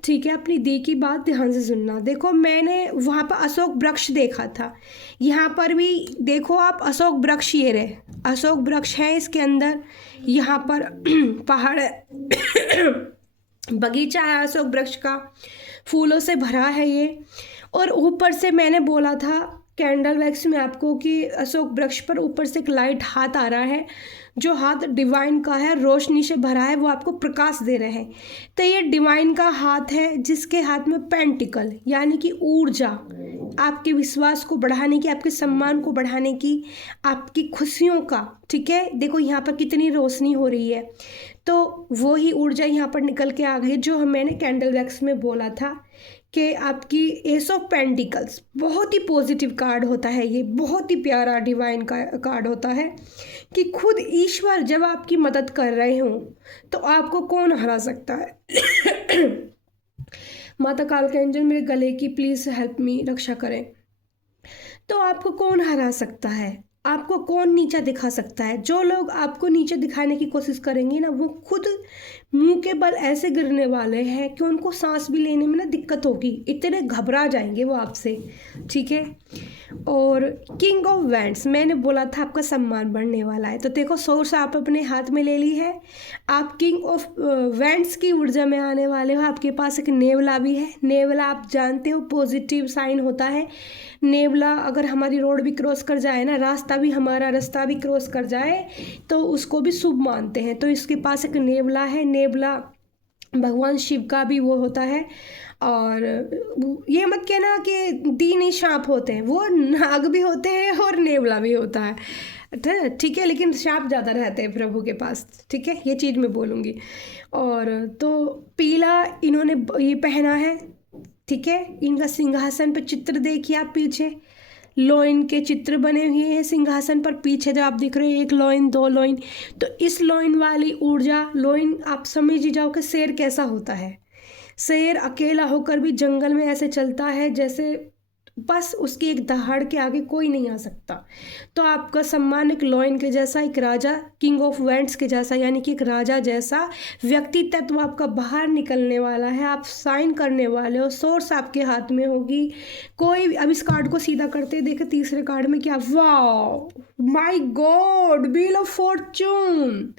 ठीक है, अपनी दी की बात ध्यान से सुनना। देखो मैंने वहाँ पर अशोक वृक्ष देखा था, यहाँ पर भी देखो आप अशोक वृक्ष, ये रहे अशोक वृक्ष है इसके अंदर, यहाँ पर पहाड़ बगीचा है अशोक वृक्ष का, फूलों से भरा है ये। और ऊपर से मैंने बोला था कैंडल वैक्स में आपको कि अशोक वृक्ष पर ऊपर से एक लाइट हाथ आ रहा है, जो हाथ डिवाइन का है, रोशनी से भरा है, वो आपको प्रकाश दे रहे हैं। तो ये डिवाइन का हाथ है जिसके हाथ में पेंटिकल यानी कि ऊर्जा, आपके विश्वास को बढ़ाने की, आपके सम्मान को बढ़ाने की, आपकी खुशियों का, ठीक है। देखो यहाँ पर कितनी रोशनी हो रही है, तो वो ही ऊर्जा यहाँ पर निकल के आ गई जो मैंने कैंडल वैक्स में बोला था कि आपकी एस ऑफ पेंटिकल्स बहुत ही पॉजिटिव कार्ड होता है, ये बहुत ही प्यारा डिवाइन का कार्ड होता है कि खुद ईश्वर जब आपकी मदद कर रहे हों तो आपको कौन हरा सकता है। माता काल का एंजल मेरे गले की प्लीज़ हेल्प मी, रक्षा करें। तो आपको कौन हरा सकता है, आपको कौन नीचा दिखा सकता है। जो लोग आपको नीचे दिखाने की कोशिश करेंगे ना, वो खुद मुंह के बल ऐसे गिरने वाले हैं कि उनको सांस भी लेने में ना दिक्कत होगी, इतने घबरा जाएंगे वो आपसे, ठीक है। और किंग ऑफ वैंड्स मैंने बोला था आपका सम्मान बढ़ने वाला है, तो देखो सोर्स आप अपने हाथ में ले ली है, आप किंग ऑफ वैंड्स की ऊर्जा में आने वाले हो। आपके पास एक नेवला भी है, नेवला आप जानते हो पॉजिटिव साइन होता है। नेवला अगर हमारी रोड भी क्रॉस कर जाए ना, रास्ता भी क्रॉस कर जाए तो उसको भी शुभ मानते हैं। तो इसके पास एक नेवला है, नेवला भगवान शिव का भी वो होता है। और ये मत कहना कि दीनी सांप होते हैं, वो नाग भी होते हैं और नेवला भी होता है, ठीक है, लेकिन सांप ज़्यादा रहते हैं प्रभु के पास, ठीक है, ये चीज़ मैं बोलूँगी। और तो पीला इन्होंने ये पहना है, ठीक है। इनका सिंहासन पर चित्र देखिए आप, पीछे लॉइन के चित्र बने हुए हैं सिंहासन पर, पीछे जो आप दिख रहे हैं, एक लॉइन, दो लॉइन। तो इस लॉइन वाली ऊर्जा, लॉइन आप समझ ही जाओ कि शेर कैसा होता है। शेर अकेला होकर भी जंगल में ऐसे चलता है जैसे बस उसकी एक दहाड़ के आगे कोई नहीं आ सकता। तो आपका सम्मान एक लॉइन के जैसा, एक राजा किंग ऑफ वैंड्स के जैसा, यानी कि एक राजा जैसा व्यक्तित्व आपका बाहर निकलने वाला है। आप साइन करने वाले हो, सोर्स आपके हाथ में होगी। कोई अब इस कार्ड को सीधा करते देखे, तीसरे कार्ड में क्या, वाह my God, wheel of Fortune,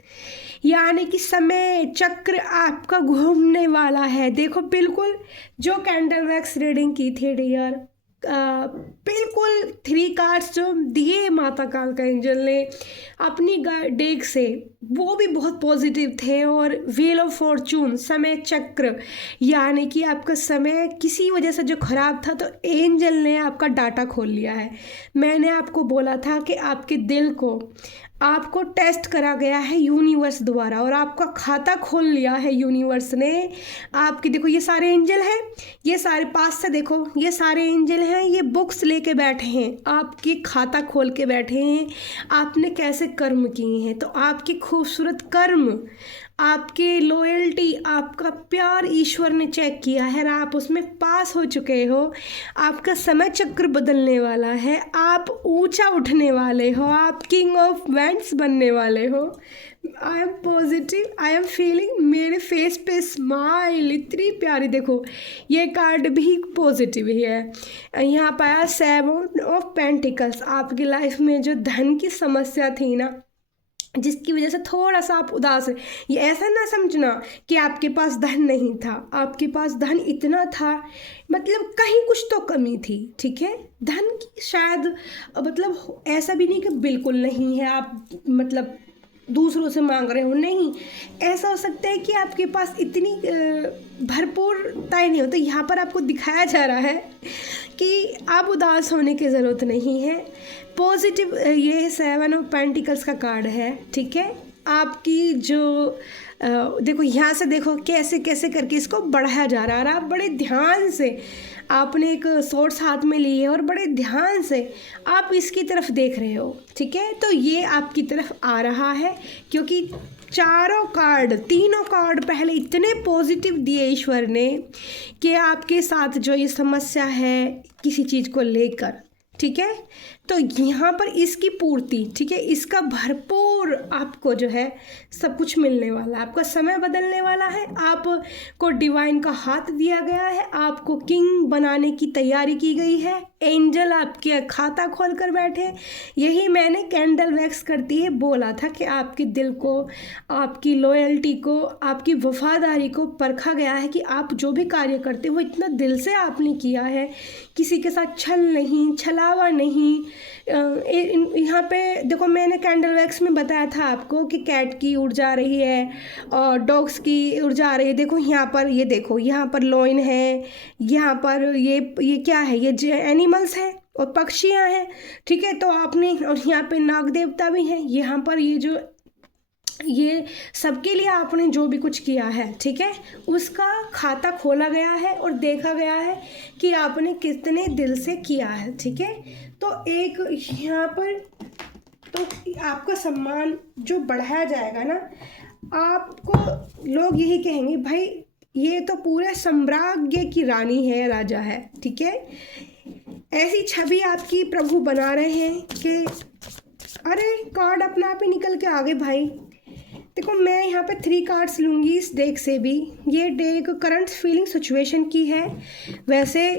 यानी कि समय चक्र आपका घूमने वाला है। देखो बिल्कुल जो कैंडल वैक्स रीडिंग की थी डियर, बिल्कुल 3 कार्ड्स जो दिए माता काल का एंजल ने अपनी डेक से, वो भी बहुत पॉजिटिव थे। और व्हील ऑफ फॉर्चून, समय चक्र, यानी कि आपका समय किसी वजह से जो ख़राब था, तो एंजल ने आपका डाटा खोल लिया है। मैंने आपको बोला था कि आपके दिल को आपको टेस्ट करा गया है यूनिवर्स द्वारा, और आपका खाता खोल लिया है यूनिवर्स ने। आपके देखो ये सारे एंजल हैं, ये सारे पास से देखो, ये सारे एंजल हैं, ये बुक्स लेके बैठे हैं, आपके खाता खोल के बैठे हैं, आपने कैसे कर्म किए हैं। तो आपके खूबसूरत कर्म, आपके लॉयल्टी, आपका प्यार ईश्वर ने चेक किया है और आप उसमें पास हो चुके हो। आपका समय चक्र बदलने वाला है, आप ऊंचा उठने वाले हो, आप किंग ऑफ वैंड्स बनने वाले हो। I am positive, I am feeling, मेरे फेस पे स्माइल इतनी प्यारी। देखो ये कार्ड भी पॉजिटिव ही है। यहाँ पाया 7 ऑफ पेंटिकल्स, आपकी लाइफ में जो धन की समस्या थी ना, जिसकी वजह से थोड़ा सा आप उदास है, ये ऐसा ना समझना कि आपके पास धन नहीं था, आपके पास धन इतना था, मतलब कहीं कुछ तो कमी थी, ठीक है। धन की शायद मतलब ऐसा भी नहीं कि बिल्कुल नहीं है, आप मतलब दूसरों से मांग रहे हो, नहीं, ऐसा हो सकता है कि आपके पास इतनी भरपूरता नहीं हो। तो यहाँ पर आपको दिखाया जा रहा है कि आप उदास होने की ज़रूरत नहीं है। पॉजिटिव, ये 7 ऑफ पेंटिकल्स का कार्ड है, ठीक है। आपकी जो देखो यहाँ से देखो कैसे कैसे करके इसको बढ़ाया जा रहा है, और आप बड़े ध्यान से, आपने एक सोर्स हाथ में ली है और बड़े ध्यान से आप इसकी तरफ देख रहे हो, ठीक है। तो ये आपकी तरफ आ रहा है क्योंकि तीनों कार्ड पहले इतने पॉजिटिव दिए ईश्वर ने कि आपके साथ जो ये समस्या है किसी चीज़ को लेकर, ठीक है। तो यहाँ पर इसकी पूर्ति, ठीक है, इसका भरपूर आपको जो है सब कुछ मिलने वाला है। आपका समय बदलने वाला है, आपको डिवाइन का हाथ दिया गया है, आपको किंग बनाने की तैयारी की गई है। एंजल आपके खाता खोल कर बैठे। यही मैंने कैंडल वैक्स करती है बोला था कि आपके दिल को, आपकी लॉयल्टी को, आपकी वफादारी को परखा गया है कि आप जो भी कार्य करते हो वो इतना दिल से आपने किया है, किसी के साथ छल नहीं, छलावा नहीं। यहाँ पे देखो, मैंने कैंडल वैक्स में बताया था आपको कि कैट की उड़ जा रही है और डॉग्स की उड़ जा रही है। देखो यहाँ पर, ये देखो यहाँ पर लॉइन है, यहाँ पर ये क्या है, ये एनिमल्स हैं और पक्षियाँ हैं, ठीक है। तो आपने, और यहाँ पे नाग देवता भी हैं, यहाँ पर ये सबके लिए आपने जो भी कुछ किया है, ठीक है, उसका खाता खोला गया है और देखा गया है कि आपने कितने दिल से किया है, ठीक है। तो एक यहाँ पर तो आपका सम्मान जो बढ़ाया जाएगा ना, आपको लोग यही कहेंगे, भाई ये तो पूरे साम्राज्य की रानी है, राजा है, ठीक है। ऐसी छवि आपकी प्रभु बना रहे हैं कि अरे कार्ड अपने आप ही निकल के आ गए भाई। देखो, मैं यहाँ पे 3 कार्ड्स लूँगी इस डेक से भी। ये डेक करंट फीलिंग सिचुएशन की है। वैसे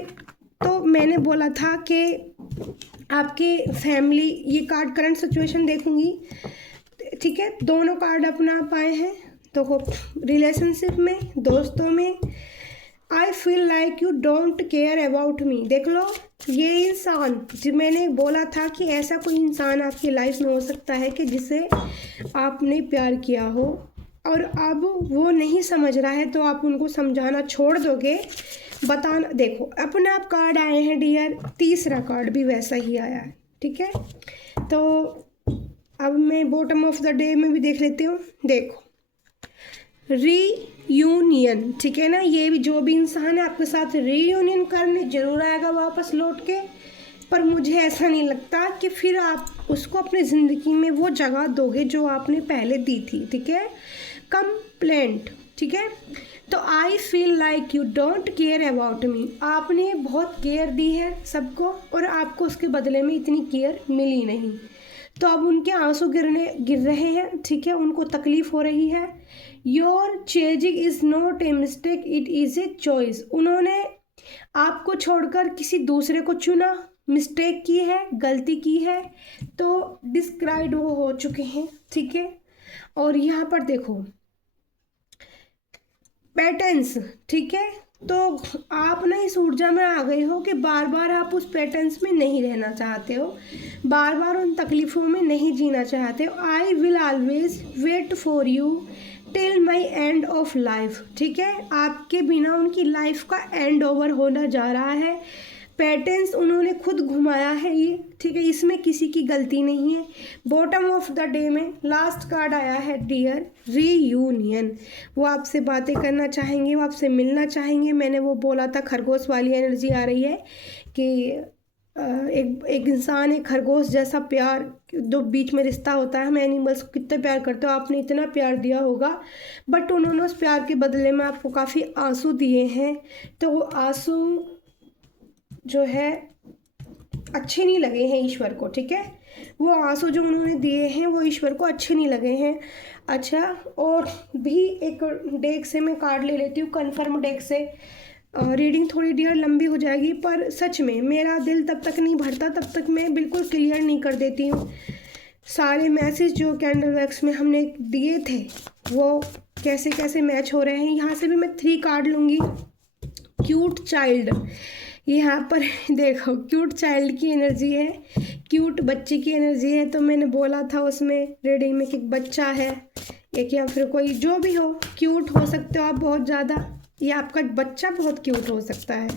तो मैंने बोला था कि आपकी फैमिली, ये कार्ड करंट सिचुएशन देखूंगी, ठीक है। दोनों कार्ड अपना पाए हैं। तो रिलेशनशिप में, दोस्तों में, I feel like you don't care about me. देख लो, ये इंसान, जो मैंने बोला था कि ऐसा कोई इंसान आपकी लाइफ में हो सकता है कि जिसे आपने प्यार किया हो और अब वो नहीं समझ रहा है, तो आप उनको समझाना छोड़ दोगे, बताना। देखो, अपने आप कार्ड आए हैं डियर, तीसरा कार्ड भी वैसा ही आया है, ठीक है। तो अब मैं बॉटम ऑफ द डे में भी देख लेती हूँ। देखो, रीयूनियन, ठीक है ना। ये भी, जो भी इंसान है आपके साथ रीयूनियन करने जरूर आएगा वापस लौट के, पर मुझे ऐसा नहीं लगता कि फिर आप उसको अपनी ज़िंदगी में वो जगह दोगे जो आपने पहले दी थी, ठीक है। कंप्लेंट, ठीक है। तो I feel like you don't care about me. आपने बहुत केयर दी है सबको और आपको उसके बदले में इतनी केयर मिली नहीं, तो अब उनके आंसू गिर रहे हैं, ठीक है, उनको तकलीफ हो रही है। Your changing is not a mistake, it is a choice. उन्होंने आपको छोड़कर किसी दूसरे को चुना, मिस्टेक की है, गलती की है, तो डिस्क्राइब वो हो चुके हैं, ठीक है। और यहाँ पर देखो पैटर्न्स, ठीक है। तो आप ना इस ऊर्जा में आ गए हो कि बार बार आप उस पैटर्न्स में नहीं रहना चाहते हो, बार बार उन तकलीफ़ों में नहीं जीना चाहते हो। I will always wait for you till my end of life, ठीक है। आपके बिना उनकी लाइफ का एंड ओवर होना जा रहा है। पैटर्न्स उन्होंने खुद घुमाया है ये, ठीक है, इसमें किसी की गलती नहीं है। बॉटम ऑफ द डे में लास्ट कार्ड आया है डियर, रीयूनियन। वो आपसे बातें करना चाहेंगे, वो आपसे मिलना चाहेंगे। मैंने वो बोला था, खरगोश वाली एनर्जी आ रही है कि एक इंसान, एक खरगोश जैसा प्यार, दो बीच में रिश्ता होता है। हम एनिमल्स को कितना प्यार करते हो, आपने इतना प्यार दिया होगा, बट उन्होंने उस प्यार के बदले में आपको काफ़ी आंसू दिए हैं। तो वो आंसू जो है अच्छे नहीं लगे हैं ईश्वर को, ठीक है। वो आंसू जो उन्होंने दिए हैं वो ईश्वर को अच्छे नहीं लगे हैं। अच्छा, और भी एक डेक से मैं कार्ड ले लेती हूँ, कन्फर्म डेक से। रीडिंग थोड़ी डियर लंबी हो जाएगी, पर सच में मेरा दिल तब तक नहीं भरता तब तक मैं बिल्कुल क्लियर नहीं कर देती हूँ। सारे मैसेज जो कैंडल वैक्स में हमने दिए थे वो कैसे कैसे मैच हो रहे हैं। यहाँ से भी मैं 3 कार्ड लूँगी। क्यूट चाइल्ड, यहाँ पर देखो क्यूट चाइल्ड की एनर्जी है, क्यूट बच्चे की एनर्जी है। तो मैंने बोला था उसमें रीडिंग में कि बच्चा है एक, या फिर कोई जो भी हो, क्यूट हो सकते हो आप बहुत ज़्यादा, या आपका बच्चा बहुत क्यूट हो सकता है।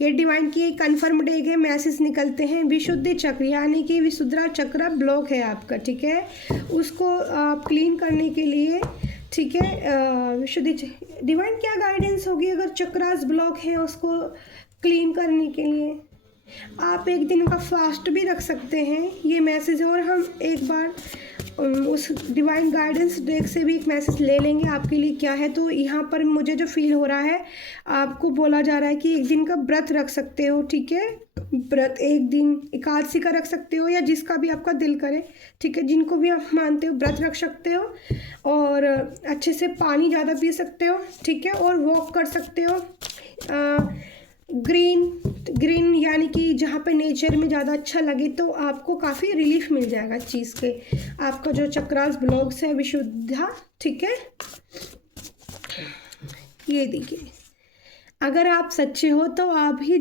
ये डिवाइन की एक कन्फर्म डेक है। मैसेज निकलते हैं, विशुद्धि चक्र, यानी कि विशुद्धा चक्र ब्लॉक है आपका, ठीक है, उसको आप क्लीन करने के लिए, ठीक है, विशुद्धि डिवाइन क्या गाइडेंस होगी अगर चक्रास ब्लॉक है उसको क्लीन करने के लिए। आप एक दिन का फास्ट भी रख सकते हैं, ये मैसेज है। और हम एक बार उस डिवाइन गाइडेंस डेक से भी एक मैसेज ले लेंगे आपके लिए क्या है। तो यहाँ पर मुझे जो फील हो रहा है, आपको बोला जा रहा है कि एक दिन का व्रत रख सकते हो, ठीक है, व्रत एक दिन एकादशी का रख सकते हो या जिसका भी आपका दिल करे, ठीक है, जिनको भी आप मानते हो व्रत रख सकते हो। और अच्छे से पानी ज़्यादा पी सकते हो, ठीक है, और वॉक कर सकते हो। ग्रीन ग्रीन यानी कि जहाँ पे नेचर में ज़्यादा अच्छा लगे तो आपको काफ़ी रिलीफ मिल जाएगा इस चीज़ के। आपका जो चक्रास ब्लॉक्स है विशुद्धा, ठीक है। ये देखिए, अगर आप सच्चे हो तो आप ही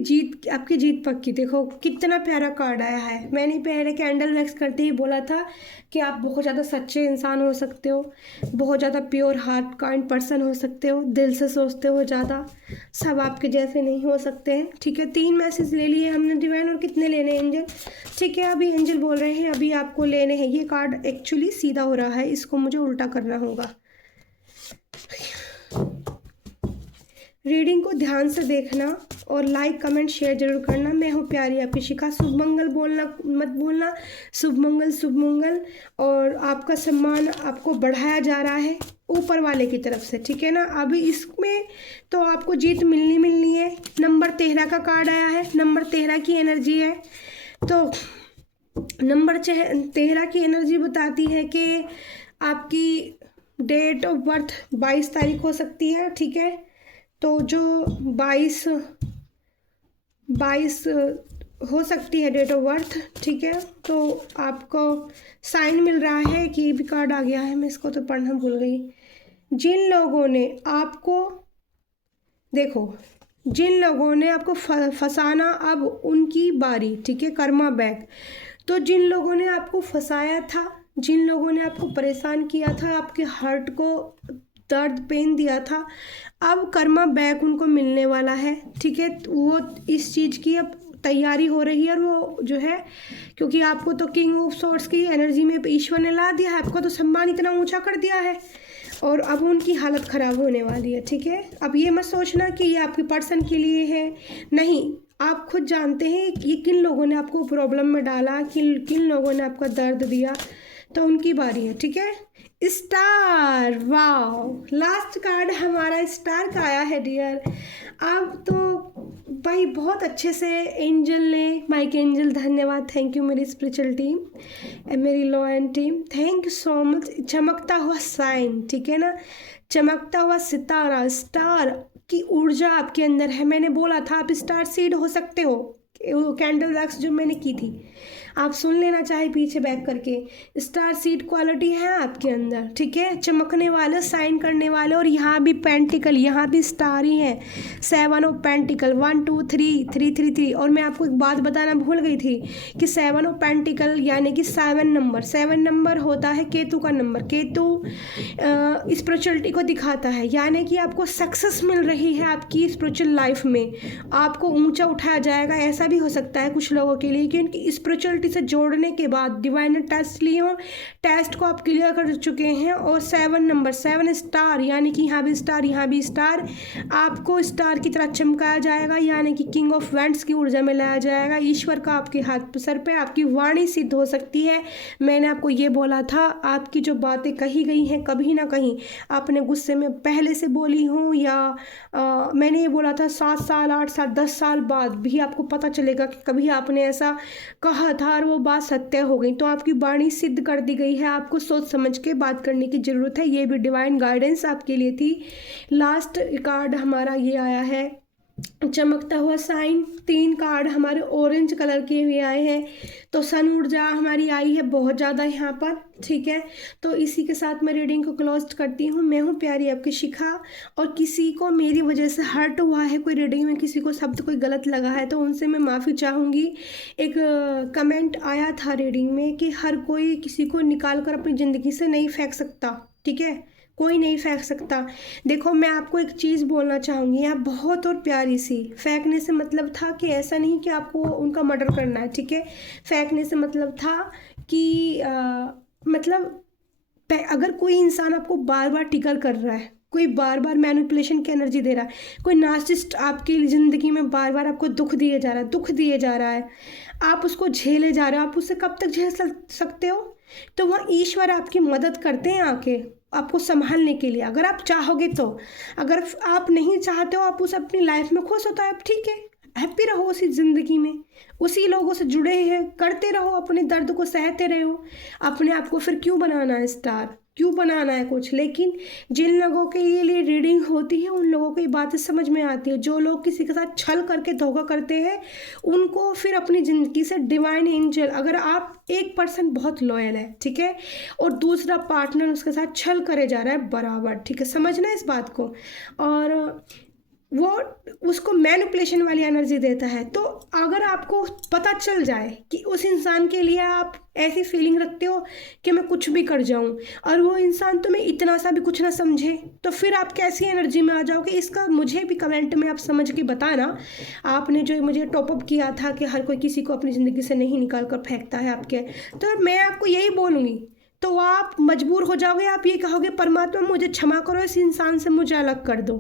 आपकी जीत पक्की। देखो कितना प्यारा कार्ड आया है। मैंने पहले कैंडल वैक्स करते ही बोला था कि आप बहुत ज़्यादा सच्चे इंसान हो सकते हो, बहुत ज़्यादा प्योर हार्ट काइंड पर्सन हो सकते हो, दिल से सोचते हो ज़्यादा। सब आपके जैसे नहीं हो सकते हैं, ठीक है। 3 मैसेज ले लिए हमने डिवाइन, और कितने लेने एंजल, ठीक है। अभी एंजल बोल रहे हैं अभी आपको लेने हैं। ये कार्ड एक्चुअली सीधा हो रहा है, इसको मुझे उल्टा करना होगा। रीडिंग को ध्यान से देखना और लाइक कमेंट शेयर जरूर करना। मैं हूँ प्यारी आपकी शिखा। शुभ मंगल बोलना मत भूलना, शुभ मंगल शुभ मंगल। और आपका सम्मान आपको बढ़ाया जा रहा है ऊपर वाले की तरफ से, ठीक है ना। अभी इसमें तो आपको जीत मिलनी है। नंबर 13 का कार्ड आया है, नंबर 13 की एनर्जी है। तो नंबर 13 की एनर्जी बताती है कि आपकी डेट ऑफ बर्थ 22 तारीख हो सकती है, ठीक है। तो जो 22 हो सकती है डेट ऑफ बर्थ, ठीक है। तो आपको साइन मिल रहा है कि ये भी कार्ड आ गया है, मैं इसको तो पढ़ना भूल गई। जिन लोगों ने आपको फंसाना अब उनकी बारी, ठीक है। कर्मा बैक। तो जिन लोगों ने आपको फंसाया था, जिन लोगों ने आपको परेशान किया था, आपके हार्ट को दर्द पेन दिया था, अब कर्मा बैक उनको मिलने वाला है, ठीक है। वो इस चीज़ की अब तैयारी हो रही है। और वो जो है, क्योंकि आपको तो किंग ऑफ सोर्स की एनर्जी में ईश्वर ने ला दिया है, आपका तो सम्मान इतना ऊंचा कर दिया है, और अब उनकी हालत ख़राब होने वाली है, ठीक है। अब ये मत सोचना कि ये आपके पर्सन के लिए है, नहीं। आप खुद जानते हैं कि किन लोगों ने आपको प्रॉब्लम में डाला, किन लोगों ने आपका दर्द दिया। तो उनकी बारी है, ठीक है। स्टार, वाह, लास्ट कार्ड हमारा स्टार का आया है डियर। अब तो भाई बहुत अच्छे से एंजल ने, माइक एंजल धन्यवाद, थैंक यू मेरी स्पिरिचुअल टीम, मेरी loyal team, thank you so much. चमकता हुआ साइन, ठीक है ना, चमकता हुआ सितारा, स्टार की ऊर्जा आपके अंदर है। मैंने बोला था आप स्टार सीड हो सकते हो। कैंडल वैक्स जो मैंने की थी, आप सुन लेना चाहे पीछे बैक करके। स्टार सीड क्वालिटी है आपके अंदर, ठीक है। चमकने वाले, साइन करने वाले, और यहाँ भी पेंटिकल, यहाँ भी स्टार ही है। 7 ऑफ पेंटिकल, 1 2 3 3 3 3। और मैं आपको एक बात बताना भूल गई थी कि 7 ऑफ पेंटिकल यानी कि 7 नंबर होता है केतु का नंबर। केतु स्पिरिचुअलिटी को दिखाता है, यानी कि आपको सक्सेस मिल रही है आपकी स्पिरिचुअल लाइफ में, आपको ऊंचा उठाया जाएगा। ऐसा भी हो सकता है कुछ लोगों के लिए कि उनकी स्पिरिचुअलिटी से जोड़ने के बाद डिवाइन ने टेस्ट लिए हो, टेस्ट को आप क्लियर कर चुके हैं। और 7 नंबर, 7 स्टार, यानी कि यहाँ भी स्टार, यहाँ भी स्टार, आपको स्टार की तरह चमकाया जाएगा, यानी कि किंग ऑफ वेंट्स की ऊर्जा में लाया जाएगा। ईश्वर का आपके हाथ सर पे, आपकी वाणी सिद्ध हो सकती है। मैंने आपको ये बोला था, आपकी जो बातें कही गई हैं कभी ना कहीं आपने गुस्से में पहले से बोली हो, या मैंने ये बोला था 7 साल 8 साल 10 साल बाद भी आपको पता चलेगा कि कभी आपने ऐसा कहा था और वो बात सत्य हो गई। तो आपकी वाणी सिद्ध कर दी गई है, आपको सोच समझ के बात करने की ज़रूरत है। ये भी डिवाइन गाइडेंस आपके लिए थी। लास्ट कार्ड हमारा ये आया है, चमकता हुआ साइन। 3 कार्ड हमारे ऑरेंज कलर के हुए आए हैं। तो सन ऊर्जा हमारी आई है बहुत ज़्यादा यहाँ पर, ठीक है। तो इसी के साथ मैं रीडिंग को क्लोज करती हूँ। मैं हूँ प्यारी आपकी शिखा, और किसी को मेरी वजह से हर्ट हुआ है, कोई रीडिंग में किसी को शब्द कोई गलत लगा है, तो उनसे मैं माफ़ी चाहूँगी। एक कमेंट आया था रीडिंग में कि हर कोई किसी को निकाल कर अपनी ज़िंदगी से नहीं फेंक सकता, ठीक है, कोई नहीं फेंक सकता। देखो मैं आपको एक चीज़ बोलना चाहूँगी, यहाँ बहुत और प्यारी सी। फेंकने से मतलब था कि ऐसा नहीं कि आपको उनका मर्डर करना है, ठीक है। फेंकने से मतलब था कि अगर कोई इंसान आपको बार बार टिकल कर रहा है, कोई बार बार मैनिपुलेशन की एनर्जी दे रहा है, कोई नार्सिसिस्ट आपकी ज़िंदगी में बार बार आपको दुख दिए जा रहा है, आप उसको झेले जा रहे हो, आप उससे कब तक झेल सकते हो। तो वहाँ ईश्वर आपकी मदद करते हैं आके आपको संभालने के लिए, अगर आप चाहोगे तो। अगर आप नहीं चाहते हो, आप उस अपनी लाइफ में खुश हो, तो आप ठीक है, हैप्पी रहो उसी ज़िंदगी में, उसी लोगों से जुड़े हैं, करते रहो, अपने दर्द को सहते रहो। अपने आप को फिर क्यों बनाना है स्टार, क्यों बनाना है कुछ। लेकिन जिन लोगों के लिए रीडिंग होती है उन लोगों को ये बातें समझ में आती है। जो लोग किसी के साथ छल करके धोखा करते हैं उनको फिर अपनी ज़िंदगी से डिवाइन एंजल, अगर आप एक पर्सन बहुत लॉयल है, ठीक है, और दूसरा पार्टनर उसके साथ छल करे जा रहा है बराबर, ठीक है, समझना इस बात को, और वो उसको मैनिपुलेशन वाली एनर्जी देता है। तो अगर आपको पता चल जाए कि उस इंसान के लिए आप ऐसी फीलिंग रखते हो कि मैं कुछ भी कर जाऊं, और वो इंसान तुम्हें इतना सा भी कुछ ना समझे, तो फिर आप कैसी एनर्जी में आ जाओगे, इसका मुझे भी कमेंट में आप समझ के बताना। आपने जो मुझे टॉपअप किया था कि हर कोई किसी को अपनी ज़िंदगी से नहीं निकाल कर फेंकता है आपके, तो मैं आपको यही बोलूँगी, तो आप मजबूर हो जाओगे, आप ये कहोगे परमात्मा मुझे क्षमा करो, इस इंसान से मुझे अलग कर दो,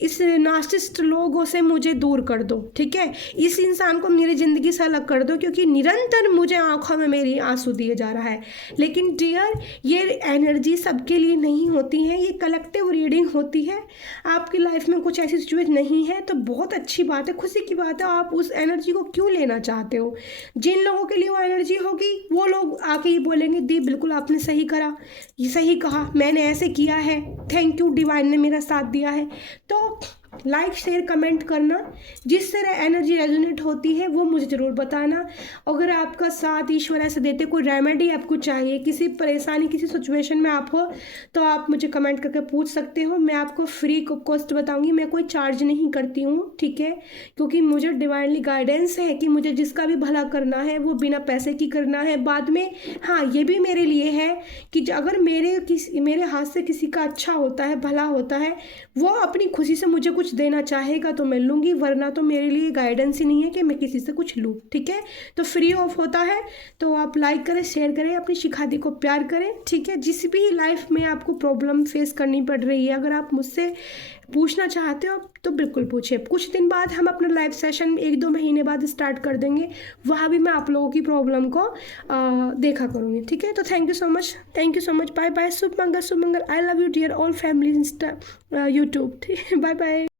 इस नार्सिसिस्ट लोगों से मुझे दूर कर दो, ठीक है, इस इंसान को मेरी ज़िंदगी से अलग कर दो, क्योंकि निरंतर मुझे आंखों में मेरी आंसू दिए जा रहा है। लेकिन डियर, ये एनर्जी सबके लिए नहीं होती है, ये कलेक्टिव रीडिंग होती है। आपकी लाइफ में कुछ ऐसी सिचुएशन नहीं है तो बहुत अच्छी बात है, खुशी की बात है। आप उस एनर्जी को क्यों लेना चाहते हो? जिन लोगों के लिए वो एनर्जी होगी वो लोग आके ही बोलेंगे दी बिल्कुल आपने सही करा, ये सही कहा, मैंने ऐसे किया है, थैंक यू, डिवाइन ने मेरा साथ दिया है। तो लाइक शेयर कमेंट करना, जिससे एनर्जी रेजोनेट होती है वो मुझे ज़रूर बताना। अगर आपका साथ ईश्वर ऐसे देते, कोई रेमेडी आपको चाहिए, किसी परेशानी किसी सिचुएशन में आप हो, तो आप मुझे कमेंट करके पूछ सकते हो। मैं आपको फ्री कॉस्ट बताऊंगी, मैं कोई चार्ज नहीं करती हूँ, ठीक है, क्योंकि मुझे डिवाइनली गाइडेंस है कि मुझे जिसका भी भला करना है वो बिना पैसे की करना है। बाद में हाँ, ये भी मेरे लिए है कि अगर मेरे हाथ से किसी का अच्छा होता है, भला होता है, वो अपनी खुशी से मुझे कुछ देना चाहेगा तो मैं लूँगी, वरना तो मेरे लिए गाइडेंस ही नहीं है कि मैं किसी से कुछ लूँ, ठीक है। तो फ्री ऑफ होता है, तो आप लाइक करें, शेयर करें, अपनी शिखा दी को प्यार करें, ठीक है। जिस भी लाइफ में आपको प्रॉब्लम फेस करनी पड़ रही है, अगर आप मुझसे पूछना चाहते हो तो बिल्कुल पूछिए। कुछ दिन बाद हम अपना लाइव सेशन 1-2 महीने बाद स्टार्ट कर देंगे, वहाँ भी मैं आप लोगों की प्रॉब्लम को देखा करूँगी, ठीक है। तो thank you so much, thank you so much, bye bye, शुभ मंगल, शुभ मंगल। I love you dear all family insta YouTube, ठीक है, बाय बाय।